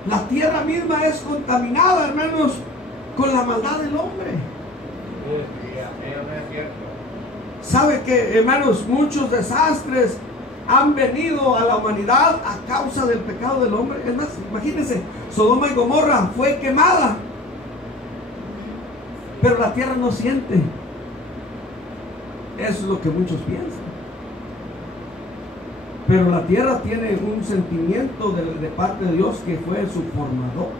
La tierra misma es contaminada, hermanos, con la maldad del hombre. ¿Sabe que, hermanos, muchos desastres han venido a la humanidad a causa del pecado del hombre? Es más, imagínense, Sodoma y Gomorra fue quemada, pero la tierra no siente. Eso es lo que muchos piensan. Pero la tierra tiene un sentimiento de parte de Dios, que fue su formador.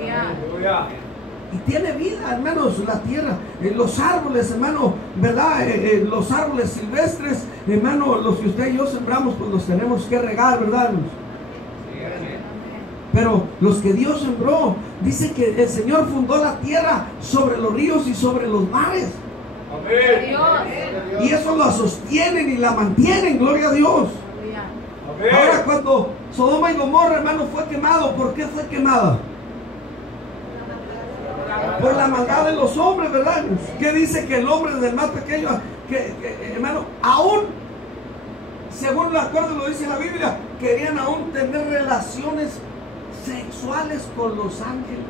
Aleluya. Y tiene vida, hermanos, la tierra. Los árboles, hermano, ¿verdad? Los árboles silvestres, hermano, los que usted y yo sembramos, pues los tenemos que regar, ¿verdad, hermanos? Pero los que Dios sembró, dice que el Señor fundó la tierra sobre los ríos y sobre los mares. Y eso la sostienen y la mantienen, gloria a Dios. Ahora, cuando Sodoma y Gomorra, hermano, fue quemado, ¿por qué fue quemada? Por la maldad de los hombres, ¿verdad? ¿Qué dice? Que el hombre, desde el más pequeño, hermano, aún, según el acuerdo lo dice la Biblia, querían aún tener relaciones sexuales con los ángeles.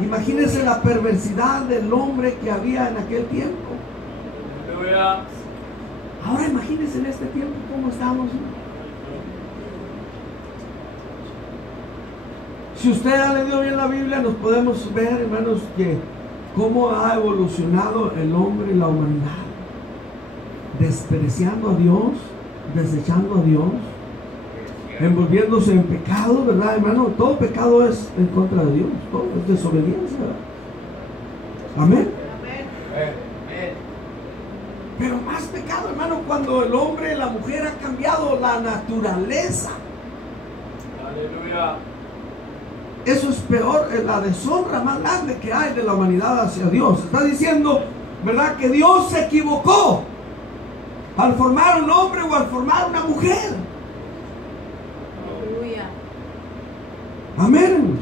Imagínense la perversidad del hombre que había en aquel tiempo. Ahora imagínense en este tiempo cómo estamos. Si usted ha leído bien la Biblia, nos podemos ver, hermanos, que cómo ha evolucionado el hombre y la humanidad, despreciando a Dios, desechando a Dios, envolviéndose en pecado, ¿verdad, hermano? Todo pecado es en contra de Dios, todo es desobediencia, ¿verdad? Amén. Pero más pecado, hermano, cuando el hombre y la mujer han cambiado la naturaleza. Aleluya. Eso es peor, es la deshonra más grande que hay de la humanidad hacia Dios. Está diciendo, ¿verdad?, que Dios se equivocó al formar un hombre o al formar una mujer. Aleluya. Amén.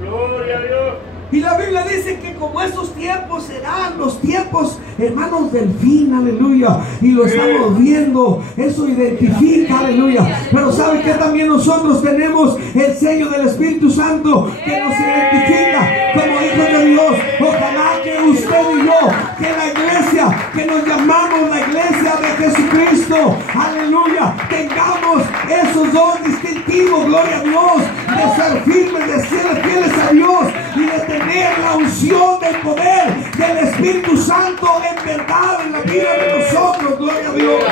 Gloria a Dios. Y la Biblia dice que como esos tiempos serán los tiempos, hermanos, del fin, aleluya. Y lo estamos viendo, eso identifica, aleluya. Pero ¿sabe que también nosotros tenemos el sello del Espíritu Santo que nos identifica como hijos de Dios? Ojalá que usted y yo, que la iglesia, que nos llamamos la iglesia de Jesucristo, aleluya, tengamos esos dos distintivos, gloria a Dios, de ser firmes, de ser fieles a Dios y de tener la unción del poder del Espíritu Santo en verdad en la vida de nosotros, gloria a Dios.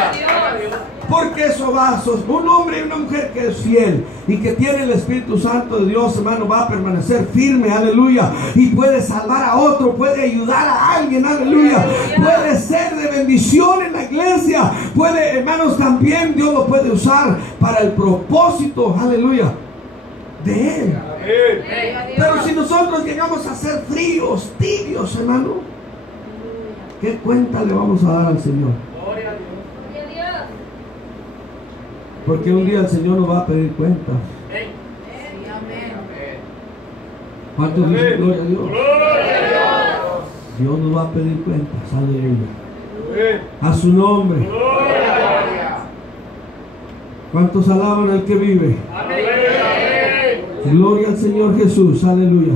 Porque eso va, un hombre y una mujer que es fiel y que tiene el Espíritu Santo de Dios, hermano, va a permanecer firme, aleluya, y puede salvar a otro, puede ayudar a alguien, aleluya, puede ser de bendición en la iglesia, puede, hermanos, también Dios lo puede usar para el propósito, aleluya, de Él. Pero si nosotros llegamos a ser fríos, tibios, hermano, ¿qué cuenta le vamos a dar al Señor? Gloria a Dios. Porque un día el Señor nos va a pedir cuentas. ¿Cuántos dicen gloria a Dios? Dios nos va a pedir cuentas, aleluya. A su nombre. ¿Cuántos alaban al que vive? Gloria al Señor Jesús, aleluya.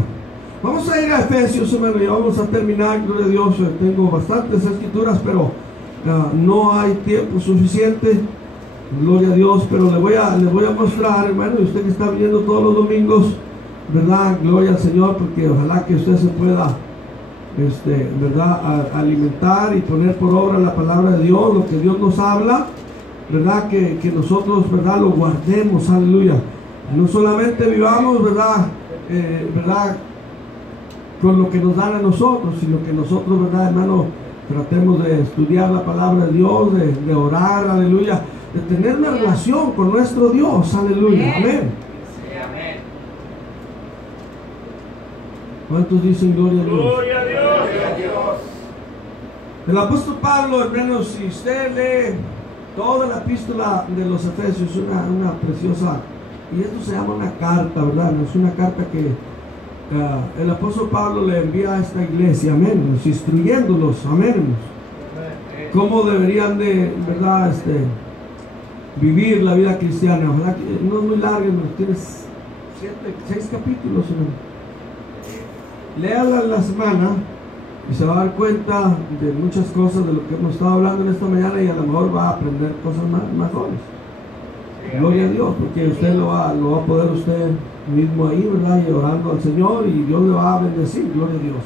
Vamos a ir a Efesios, hermano, y vamos a terminar, gloria a Dios. Tengo bastantes escrituras, pero no hay tiempo suficiente. Gloria a Dios, pero le voy a mostrar, hermano, y usted que está viniendo todos los domingos, ¿verdad? Gloria al Señor, porque ojalá que usted se pueda, ¿verdad? Alimentar y poner por obra la palabra de Dios, lo que Dios nos habla, ¿verdad? Que nosotros, ¿verdad? Lo guardemos, aleluya. No solamente vivamos, ¿verdad? ¿Verdad? Con lo que nos dan a nosotros, sino que nosotros, ¿verdad, hermano? Tratemos de estudiar la palabra de Dios, de orar, aleluya, de tener una relación con nuestro Dios, aleluya, amén. ¿Cuántos dicen gloria a Dios? Gloria a Dios. El apóstol Pablo, hermanos, si usted lee toda la epístola de los Efesios, una preciosa, y esto se llama una carta, ¿verdad? Es una carta que el apóstol Pablo le envía a esta iglesia, amén, instruyéndolos, amén, cómo deberían de, ¿verdad? Vivir la vida cristiana. Ojalá que no es muy larga, tiene 6 capítulos, hermano. Léala en la semana y se va a dar cuenta de muchas cosas de lo que hemos estado hablando en esta mañana, y a lo mejor va a aprender cosas mejores. Gloria a Dios, porque usted lo va a poder usted mismo ahí, ¿verdad? Y orando al Señor, y Dios le va a bendecir, gloria a Dios.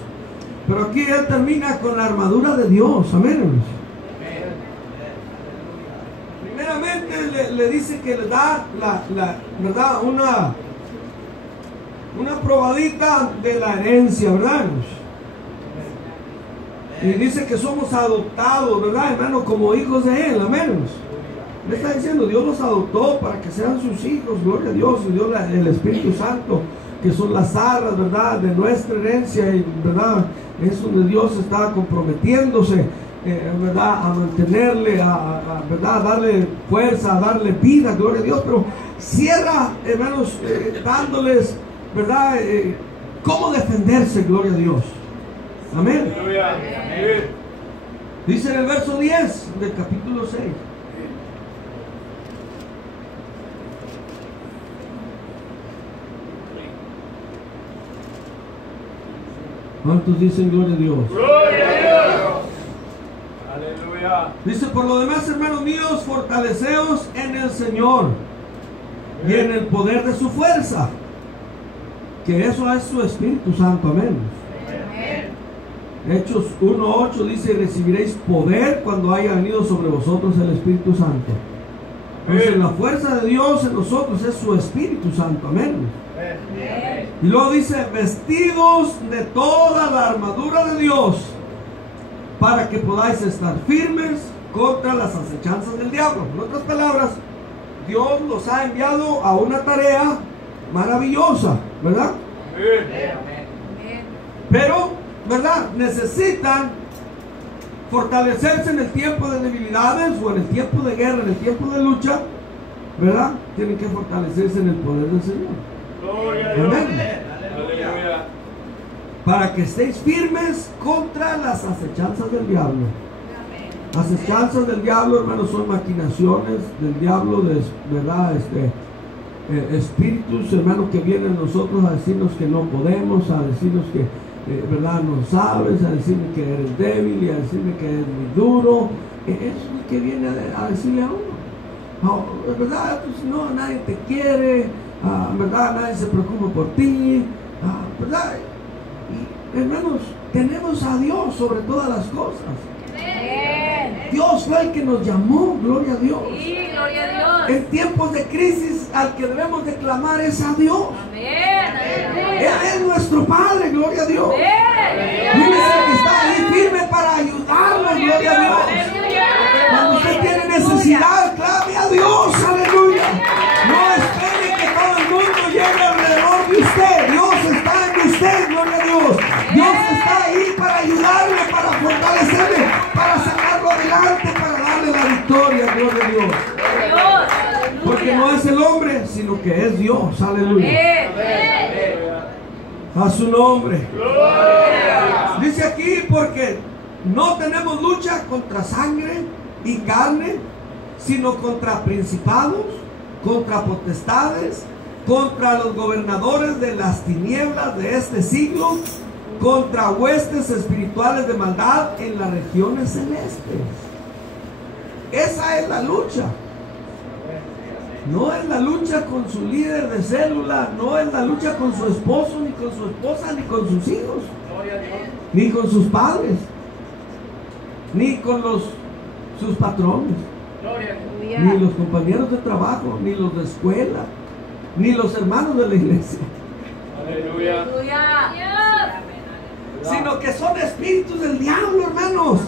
Pero aquí él termina con la armadura de Dios, amén. Primeramente le dice que le da ¿verdad? Una probadita de la herencia, ¿verdad? Y dice que somos adoptados, ¿verdad, hermano? Como hijos de Él, amén. Me está diciendo, Dios los adoptó para que sean sus hijos, gloria a Dios, y Dios, el Espíritu Santo, que son las arras, ¿verdad?, de nuestra herencia, y, ¿verdad?, es donde Dios está comprometiéndose, ¿verdad?, a mantenerle, ¿verdad?, a darle fuerza, a darle vida, gloria a Dios. Pero cierra, hermanos, dándoles, ¿verdad?, cómo defenderse, gloria a Dios. Amén. Dice en el verso 10 del capítulo 6. ¿Cuántos dicen gloria a Dios? Gloria a Dios. Aleluya. Dice, por lo demás, hermanos míos, fortaleceos en el Señor y en el poder de su fuerza, que eso es su Espíritu Santo, amén. Hechos 1:8 dice, recibiréis poder cuando haya venido sobre vosotros el Espíritu Santo. Entonces la fuerza de Dios en nosotros es su Espíritu Santo, amén. Y luego dice, vestidos de toda la armadura de Dios, para que podáis estar firmes contra las acechanzas del diablo. En otras palabras, Dios los ha enviado a una tarea maravillosa, ¿verdad? Pero, ¿verdad?, necesitan fortalecerse en el tiempo de debilidades, o en el tiempo de guerra, en el tiempo de lucha, ¿verdad? Tienen que fortalecerse en el poder del Señor. Gloria a Dios. Amén. Aleluya. Para que estéis firmes contra las acechanzas del diablo. Acechanzas del diablo, hermanos, son maquinaciones del diablo, ¿verdad? Espíritus, hermanos, que vienen a nosotros a decirnos que no podemos, a decirnos que, ¿verdad?, no sabes, a decirme que eres débil y a decirme que eres muy duro. Eso es lo que viene a decirle a uno. No, ¿verdad? Pues no, nadie te quiere, ¿verdad? Nadie se preocupa por ti, ¿verdad? Y, hermanos, tenemos a Dios sobre todas las cosas. Dios fue el que nos llamó, gloria a Dios. Sí, gloria a Dios. En tiempos de crisis, al que debemos de clamar es a Dios. Amén. Él es nuestro Padre, gloria a Dios. Él es el que está ahí firme para ayudarnos, gloria a Dios. Cuando usted tiene necesidad, clame a Dios, aleluya. No espere que todo el mundo llegue alrededor de usted. Dios está en usted, gloria a Dios. Dios está ahí para ayudarle, para fortalecerle, para sacarlo adelante, para darle la victoria, gloria a Dios. Porque no es el hombre, sino que es Dios, aleluya. A su nombre. Dice aquí, porque no tenemos lucha contra sangre y carne, sino contra principados, contra potestades, contra los gobernadores de las tinieblas de este siglo, contra huestes espirituales de maldad en las regiones celestes. Esa es la lucha. No es la lucha con su líder de célula, no es la lucha con su esposo, ni con su esposa, ni con sus hijos, ni con sus padres, ni con sus patrones, ni los compañeros de trabajo, ni los de escuela, ni los hermanos de la iglesia. Aleluya. Sino que son espíritus del diablo, hermanos.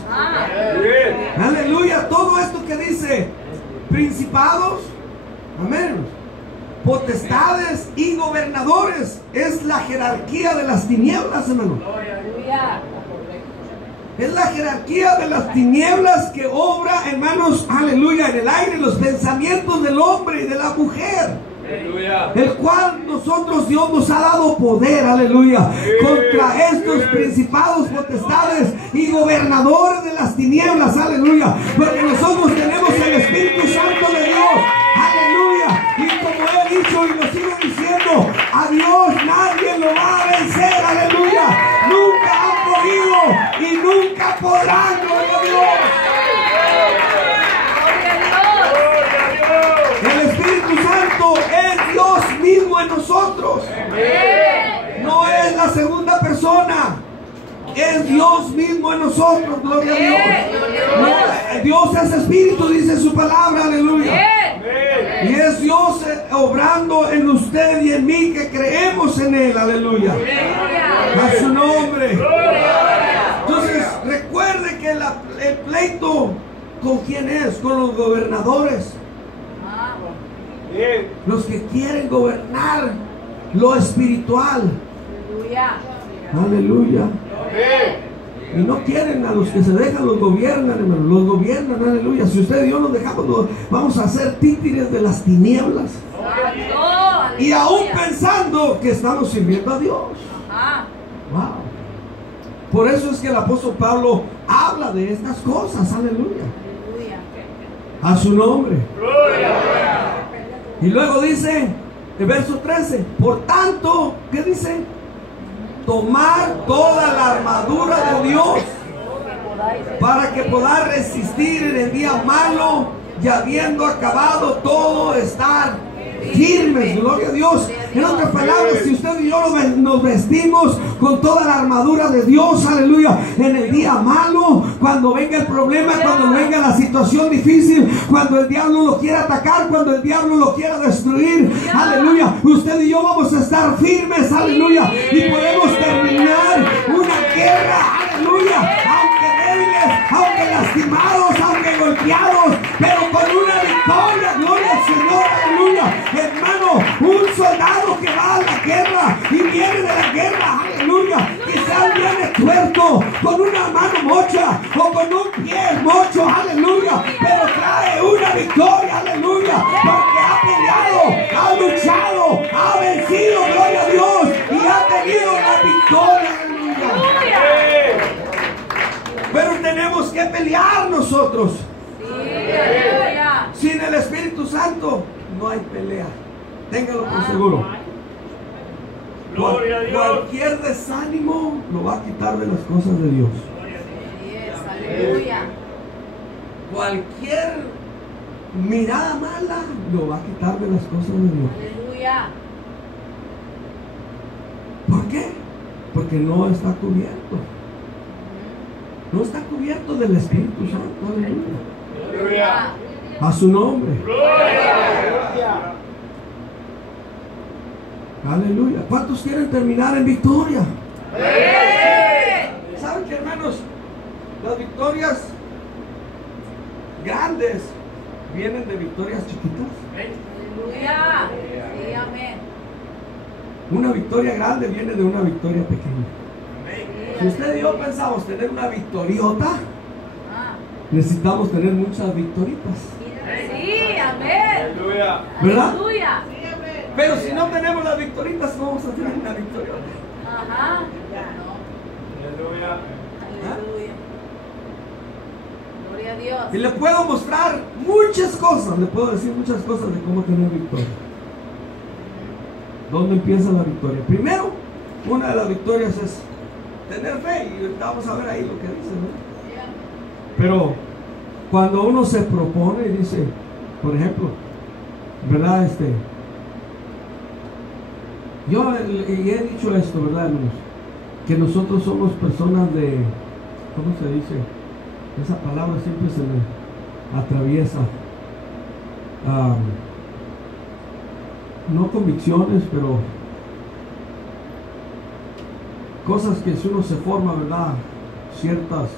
Bien. Aleluya. Todo esto que dice principados, amén, potestades y gobernadores, es la jerarquía de las tinieblas, hermano. Es la jerarquía de las tinieblas que obra, hermanos, aleluya, en el aire, los pensamientos del hombre y de la mujer. Aleluya. El cual nosotros, Dios nos ha dado poder, aleluya, contra estos principados, potestades y gobernadores de las tinieblas, aleluya, porque nosotros tenemos el Espíritu Santo de Dios, aleluya, y como he dicho y lo sigo diciendo, a Dios nadie lo va a vencer, aleluya, nunca han podido y nunca podrán, gloria a Dios. El Espíritu Santo es Dios mismo en nosotros. No es la segunda persona, es Dios mismo en nosotros, gloria a Dios. No, Dios es Espíritu, dice su palabra, aleluya. Y es Dios obrando en usted y en mí que creemos en Él, aleluya. A su nombre. Entonces recuerde que el pleito, ¿con quién es? Con los gobernadores. Bien. Los que quieren gobernar lo espiritual. Aleluya. Bien. Y no quieren a los que se dejan, los gobiernan, hermano. Los gobiernan, aleluya. Si usted y yo nos dejamos, vamos a ser títeres de las tinieblas. Y aún pensando que estamos sirviendo a Dios. Wow. Por eso es que el apóstol Pablo habla de estas cosas, aleluya. A su nombre. Y luego dice, el verso 13, por tanto, ¿qué dice? Tomar toda la armadura de Dios para que podáis resistir en el día malo y habiendo acabado todo, estar firmes, gloria a Dios. En otras palabras, si usted y yo nos vestimos con toda la armadura de Dios, aleluya, en el día malo, cuando venga el problema, cuando venga la situación difícil, cuando el diablo lo quiera atacar, cuando el diablo lo quiera destruir, aleluya, usted y yo vamos a estar firmes, aleluya, y podemos terminar una guerra, aleluya, aunque débiles, aunque lastimados, aunque golpeados, pero con una victoria, gloria al Señor, aleluya. Hermano, un soldado que va a la guerra y viene de la guerra, aleluya, quizás viene tuerto, con una mano mocha o con un pie mocho, aleluya, pero trae una victoria, aleluya, porque ha peleado, ha luchado, ha vencido, gloria a Dios, y ha tenido la victoria, aleluya. Pero tenemos que pelear nosotros. Sin el Espíritu Santo no hay pelea. Téngalo por seguro. Gloria a Dios. Cualquier desánimo lo va a quitar de las cosas de Dios. Cualquier mirada mala lo va a quitar de las cosas de Dios. ¿Por qué? Porque no está cubierto. No está cubierto del Espíritu Santo. Aleluya. Aleluya. A su nombre. Gloria. Aleluya. ¿Cuántos quieren terminar en victoria? ¡Sí! ¿Saben qué, hermanos? Las victorias grandes vienen de victorias chiquitas. Aleluya. Sí, amén. Una victoria grande viene de una victoria pequeña. Si usted y yo pensamos tener una victoriota, Ah, necesitamos tener muchas victoritas. sí, amén. Aleluya. ¿Verdad? Aleluya. Pero si no tenemos las victoritas, no vamos a tener una victoriota. Ajá. Aleluya. Aleluya. Gloria a Dios. Y le puedo mostrar muchas cosas, le puedo decir muchas cosas de cómo tener victoria. ¿Dónde empieza la victoria? Primero, una de las victorias es tener fe, y ahorita vamos a ver ahí lo que dice, ¿no? Pero cuando uno se propone y dice, por ejemplo, ¿verdad? Yo y he dicho esto, ¿verdad, hermanos? Que nosotros somos personas de, ¿cómo se dice? Esa palabra siempre se me atraviesa. No convicciones, pero cosas que si uno se forma, ¿verdad? Ciertas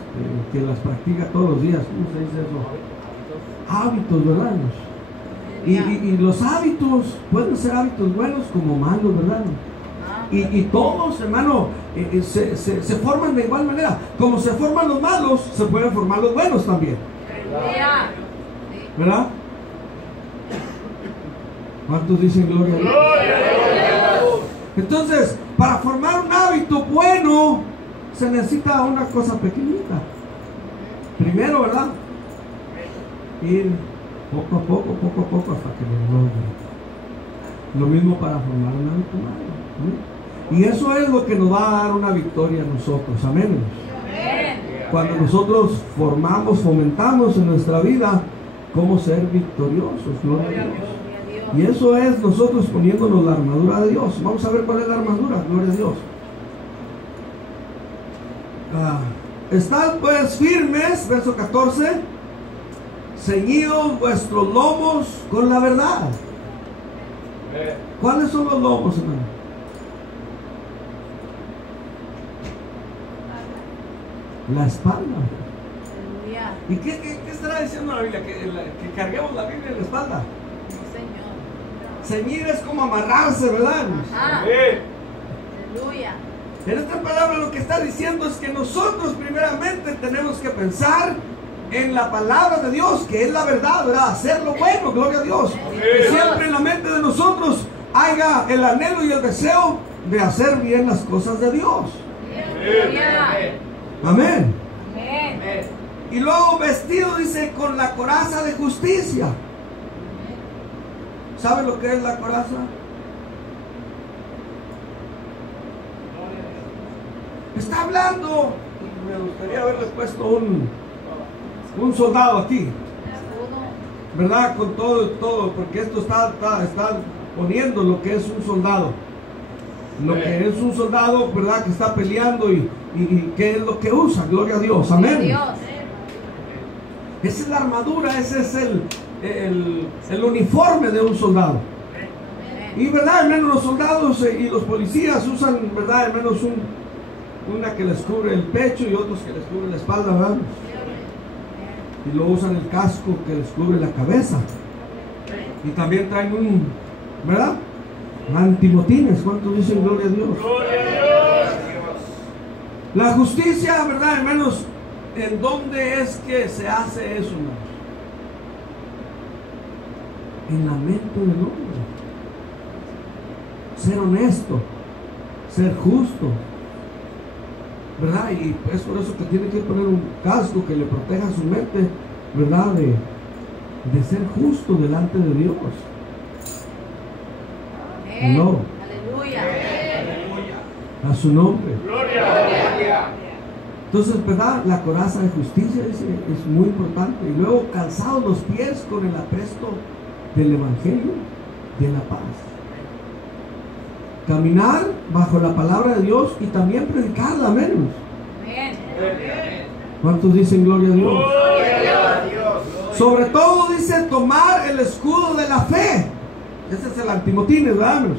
que las practica todos los días. ¿Cómo se dice eso? Hábitos, ¿verdad? Y los hábitos pueden ser hábitos buenos como malos, ¿verdad? Y todos, hermano, se forman de igual manera. Como se forman los malos, se pueden formar los buenos también, Aleluya. ¿verdad? ¿Cuántos dicen gloria a Dios? Entonces, para formar un hábito bueno, se necesita una cosa pequeñita. Primero, ¿verdad? Ir poco a poco, hasta que lo logre. Lo mismo para formar un hábito malo. ¿Sí? Y eso es lo que nos va a dar una victoria a nosotros. Amén. Amén. Cuando nosotros fomentamos en nuestra vida cómo ser victoriosos. Gloria a Dios. Gloria a Dios. Y eso es nosotros poniéndonos la armadura de Dios. Vamos a ver cuál es la armadura. Gloria a Dios. Estad pues firmes, verso 14, ceñidos vuestros lomos con la verdad. ¿Cuáles son los lomos, hermano? La espalda. Aleluya. ¿Y qué estará diciendo la Biblia? Que carguemos la Biblia en la espalda. Sí, Señor. Ceñir es como amarrarse, ¿verdad? Ajá. Amén. Aleluya. En esta palabra lo que está diciendo es que nosotros primeramente tenemos que pensar en la palabra de Dios, que es la verdad, ¿verdad? Hacer lo bueno, gloria a Dios. Que siempre en la mente de nosotros haya el anhelo y el deseo de hacer bien las cosas de Dios. Aleluya. Amén. Amén. Y luego vestido, dice, con la coraza de justicia. ¿Sabe lo que es la coraza? Está hablando, me gustaría haberle puesto un soldado aquí, ¿verdad? Con todo, porque esto está poniendo lo que es un soldado. Lo que es un soldado, ¿verdad? Que está peleando y qué es lo que usa, gloria a Dios, amén. Dios. Esa es la armadura, ese es el uniforme de un soldado. Y verdad, al menos los soldados y los policías usan, verdad, al menos una que les cubre el pecho y otros que les cubre la espalda, ¿verdad? Y luego usan el casco que les cubre la cabeza. Y también traen ¿verdad? Antimotines. ¿Cuántos dicen gloria a Dios? Gloria a Dios. La justicia, ¿verdad, hermanos? ¿En dónde es que se hace eso, hermanos? En la mente del hombre. Ser honesto, ser justo, ¿verdad? Y es por eso que tiene que poner un casco que le proteja su mente, ¿verdad? De ser justo delante de Dios. Amén. No. Aleluya. A su nombre. Gloria. Entonces, ¿verdad? La coraza de justicia es muy importante. Y luego calzados los pies con el apresto del Evangelio de la paz. Caminar bajo la palabra de Dios y también predicarla, menos. Amén. ¿Cuántos dicen gloria a Dios? Gloria a Dios. Sobre todo dice tomar el escudo de la fe. Ese es el antimotines, ¿verdad, amigos?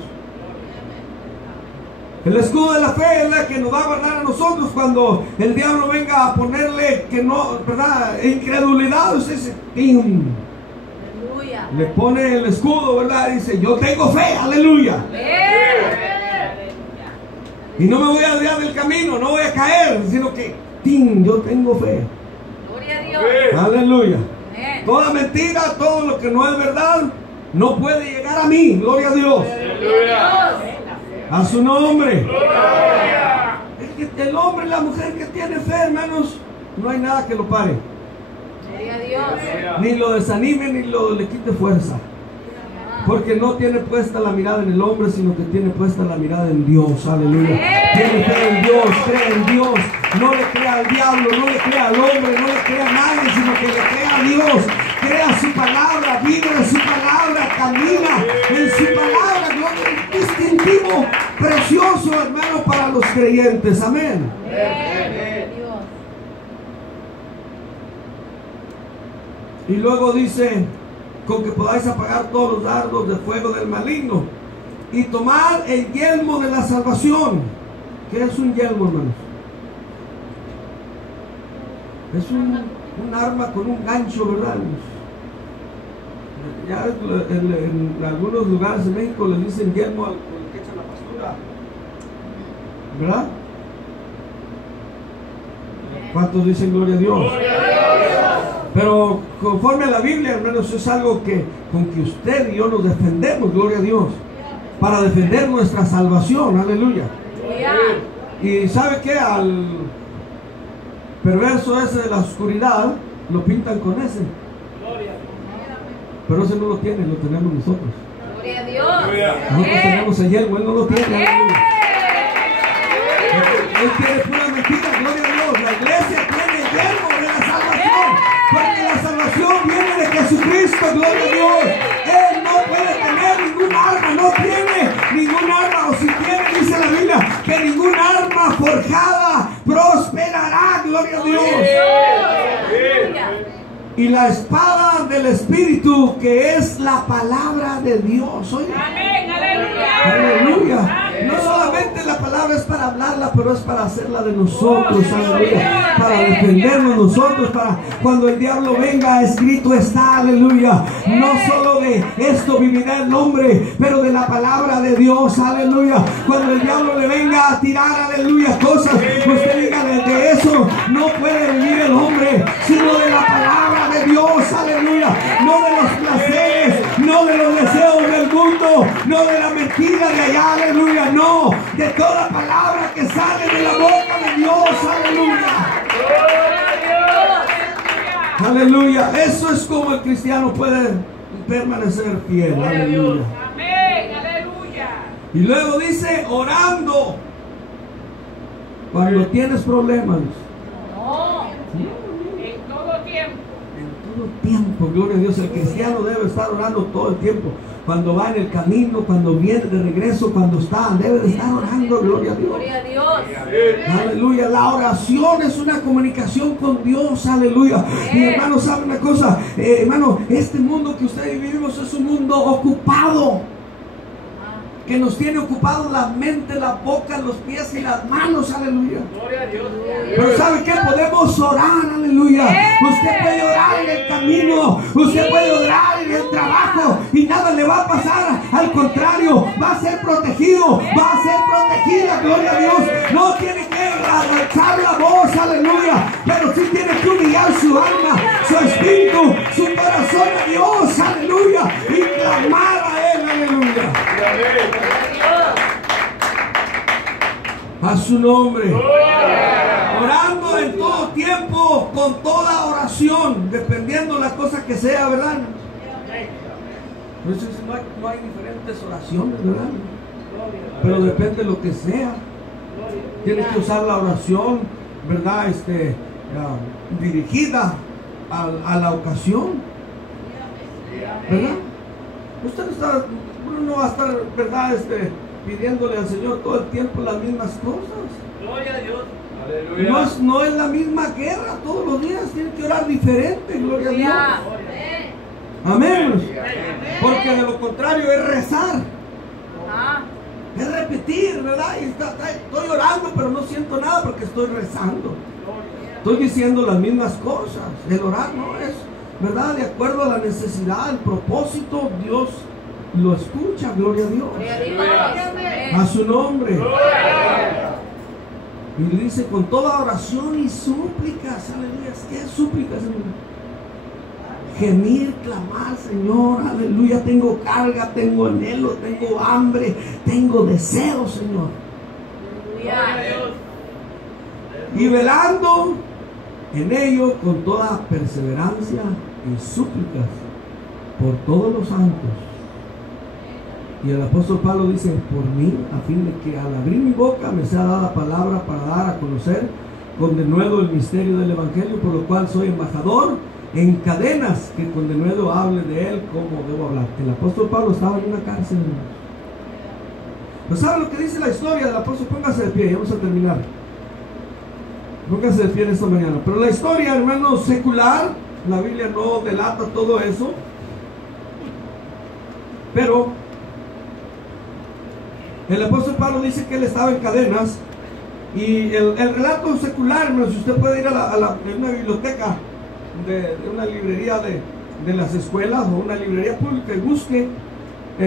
El escudo de la fe es la que nos va a guardar a nosotros cuando el diablo venga a ponerle que no, ¿verdad? Incredulidad. Ese, ¡pim! Aleluya. Le pone el escudo, ¿verdad? Dice, yo tengo fe, aleluya. Y no me voy a desviar del camino, no voy a caer, sino que, ¡tim! Yo tengo fe. Gloria a Dios. Aleluya. Amén. Toda mentira, todo lo que no es verdad, no puede llegar a mí. Gloria a Dios. A su nombre. El hombre y la mujer que tiene fe, hermanos, no hay nada que lo pare. Gloria a Dios. Ni lo desanime, ni le quite fuerza. Porque no tiene puesta la mirada en el hombre, sino que tiene puesta la mirada en Dios. Aleluya. Tiene fe en Dios, cree en Dios. No le crea al diablo, no le crea al hombre, no le crea a nadie, sino que le crea a Dios. Crea su palabra, vive en su palabra, camina en su palabra. Es distintivo, precioso, hermano, para los creyentes. Amén. Dios. Y luego dice, con que podáis apagar todos los dardos de fuego del maligno y tomar el yelmo de la salvación. ¿Qué es un yelmo, hermanos? Es un arma con un gancho, ¿verdad? Ya en algunos lugares de México le dicen yelmo al que echa la pastura, ¿verdad? ¿Cuántos dicen gloria a Dios? Pero conforme a la Biblia, hermanos, es algo que con que usted y yo nos defendemos, gloria a Dios, para defender nuestra salvación, aleluya. Y ¿sabe qué? Al perverso ese de la oscuridad lo pintan con ese, pero ese no lo tiene, lo tenemos nosotros. Gloria a Dios. Nosotros tenemos el yelmo, él no lo tiene, aleluya. Él tiene pura mentira, gloria a Dios. La iglesia tiene el yelmo de la salvación, porque la salvación viene de Jesucristo, gloria a Dios. Él no puede tener ningún arma, no tiene ningún arma, o si tiene, dice la Biblia, que ningún arma forjada prosperará, gloria a Dios. Y la espada del Espíritu, que es la palabra de Dios. Oye. Amén, aleluya. Aleluya. No solamente la palabra es para hablarla, pero es para hacerla de nosotros, aleluya. Para defendernos nosotros, para cuando el diablo venga, escrito está, aleluya. No solo de esto vivirá el hombre, pero de la palabra de Dios, aleluya. Cuando el diablo le venga a tirar, aleluya, cosas, usted diga, de eso no puede vivir el hombre, sino de la palabra de Dios, aleluya. No de los placeres, no de los deseos del mundo, no de la mentira de allá, aleluya. No, de toda palabra que sale de la boca de Dios, aleluya. Aleluya. Eso es como el cristiano puede permanecer fiel, aleluya. Amén, aleluya. Y luego dice, orando cuando tienes problemas. No, en todo tiempo. En todo tiempo, gloria a Dios. El cristiano debe estar orando todo el tiempo. Cuando va en el camino, cuando viene de regreso, cuando está, debe de estar orando, gloria a Dios. Gloria a Dios. Aleluya. La oración es una comunicación con Dios, aleluya. Y hermano, ¿sabe una cosa? Hermano, este mundo que ustedes vivimos es un mundo ocupado, que nos tiene ocupados la mente, la boca, los pies y las manos, aleluya. Gloria a Dios. Pero ¿sabe qué? Podemos orar, aleluya. Usted puede orar en el camino, usted puede orar en el trabajo y nada le va a pasar. Al contrario, va a ser protegido, va a ser protegida, gloria a Dios. No tiene que alzar la voz, aleluya, pero sí tiene que humillar su alma, su espíritu, su corazón a Dios, aleluya, y clamar a Él, aleluya. A su nombre. Orando en todo tiempo, con toda oración, dependiendo de la cosa que sea, ¿verdad? Entonces no hay diferentes oraciones, ¿verdad? Pero depende de lo que sea. Tienes que usar la oración, ¿verdad? Dirigida a la ocasión, ¿verdad? Uno no va a estar, ¿verdad? Pidiéndole al Señor todo el tiempo las mismas cosas. Gloria a Dios. No es la misma guerra todos los días, tienen que orar diferente, gloria a Dios. Amén. Porque de lo contrario es rezar. Es repetir, ¿verdad? Y estoy orando, pero no siento nada porque estoy rezando. Estoy diciendo las mismas cosas. El orar no es, ¿verdad? De acuerdo a la necesidad, el propósito, Dios lo escucha, gloria a Dios. A su nombre. Y le dice con toda oración y súplicas, aleluya. ¿Qué es súplicas, aleluya? Gemir, clamar, Señor, aleluya. Tengo carga, tengo anhelo, tengo hambre, tengo deseo, Señor. Y velando en ello con toda perseverancia y súplicas por todos los santos. Y el apóstol Pablo dice: por mí, a fin de que al abrir mi boca me sea dada palabra para dar a conocer con denuedo el misterio del evangelio, por lo cual soy embajador en cadenas, que con denuedo hable de él como debo hablar. El apóstol Pablo estaba en una cárcel. ¿No sabe lo que dice la historia del apóstol? Póngase de pie, vamos a terminar. Póngase de pie en esta mañana. Pero la historia, hermano, secular, la Biblia no delata todo eso. Pero el apóstol Pablo dice que él estaba en cadenas. Y el relato secular, hermano, si usted puede ir a una biblioteca, de una librería de las escuelas o una librería pública, y busque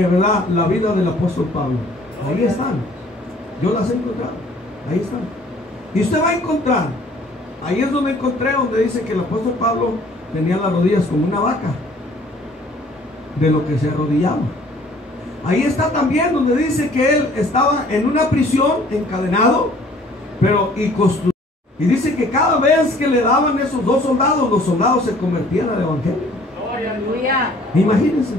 ¿verdad? La vida del apóstol Pablo. Ahí están. Yo las he encontrado. Ahí están. Y usted va a encontrar. Ahí es donde encontré, donde dice que el apóstol Pablo tenía las rodillas como una vaca, de lo que se arrodillaba. Ahí está también donde dice que él estaba en una prisión, encadenado, y dice que cada vez que le daban esos dos soldados, los soldados se convertían al evangelio. Aleluya. Imagínense.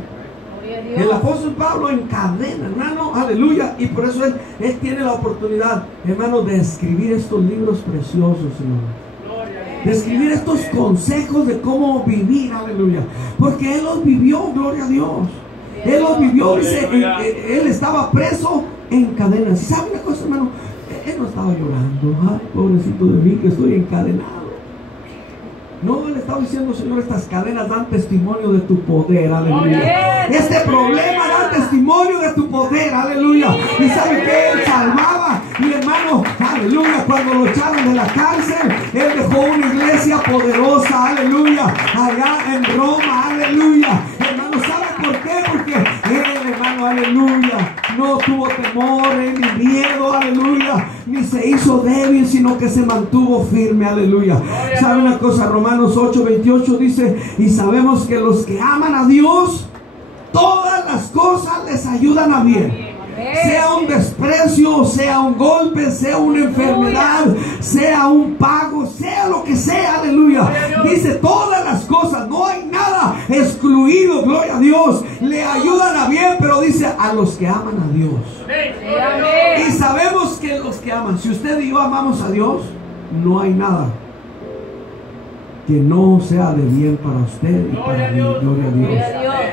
El apóstol Pablo en cadena, hermano, aleluya. Y por eso él tiene la oportunidad, hermano, de escribir estos libros preciosos, hermano. De escribir estos consejos de cómo vivir, aleluya. Porque él los vivió, gloria a Dios. Él los vivió, dice, él estaba preso en cadenas. ¿Sabe una cosa, hermano? Él no estaba llorando: ay, pobrecito de mí, que estoy encadenado. No, él estaba diciendo: Señor, estas cadenas dan testimonio de tu poder, aleluya. Este problema da testimonio de tu poder, aleluya. Y sabe que él salvaba. Y hermano, aleluya, cuando lo echaron de la cárcel, él dejó una iglesia poderosa, aleluya, allá en Roma, aleluya. Hermano, ¿sabe por qué? Porque él, hermano, aleluya, no tuvo temor ni miedo, aleluya, ni se hizo débil, sino que se mantuvo firme, aleluya. ¿Sabe una cosa? Romanos 8:28 dice: y sabemos que los que aman a Dios, todas las cosas les ayudan a bien. Sea un desprecio, sea un golpe, sea una enfermedad, sea un pago, sea lo que sea, aleluya. Dice todas las cosas, no hay nada excluido, gloria a Dios. Le ayudan a bien, pero dice a los que aman a Dios. Y sabemos que los que aman, si usted y yo amamos a Dios, no hay nada que no sea de bien para usted y para mí, gloria a Dios.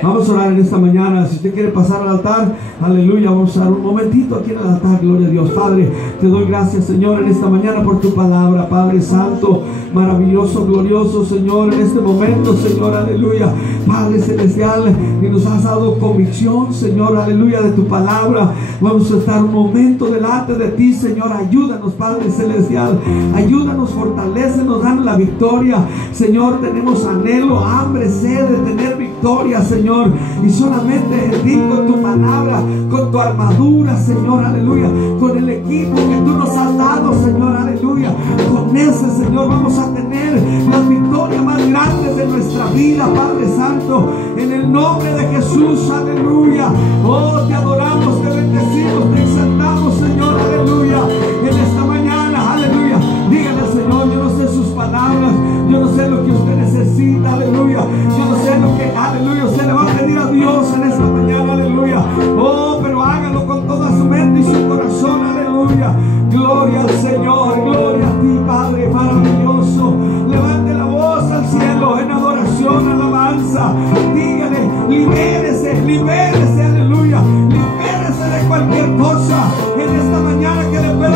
Vamos a orar en esta mañana. Si usted quiere pasar al altar, aleluya, vamos a dar un momentito aquí en el altar, gloria a Dios. Padre, te doy gracias, Señor, en esta mañana por tu palabra, Padre Santo, maravilloso, glorioso, Señor, en este momento, Señor, aleluya, Padre Celestial, que nos has dado convicción, Señor, aleluya, de tu palabra. Vamos a estar un momento delante de ti, Señor. Ayúdanos, Padre Celestial, ayúdanos, fortalécenos, danos la victoria, Señor. Tenemos anhelo, hambre, sed de tener victoria, Señor, y solamente en ti, con tu palabra, con tu armadura, Señor, aleluya, con el equipo que tú nos has dado, Señor, aleluya, con ese, Señor, vamos a tener las victorias más grandes de nuestra vida, Padre Santo, en el nombre de Jesús, aleluya. Oh, te adoramos, te bendecimos, te exaltamos, Señor, aleluya, en esta mañana, aleluya. Dígale, Señor, yo no sé sus palabras, yo no sé lo que usted necesita, aleluya, yo no sé lo que, aleluya, usted le va a pedir a Dios en esta mañana, aleluya. Oh, pero hágalo con toda su mente y su corazón, aleluya. Gloria al Señor, gloria a ti, Padre maravilloso. Levante la voz al cielo en adoración, alabanza. Dígale: libérese, libérese, aleluya, libérese de cualquier cosa en esta mañana que le pueda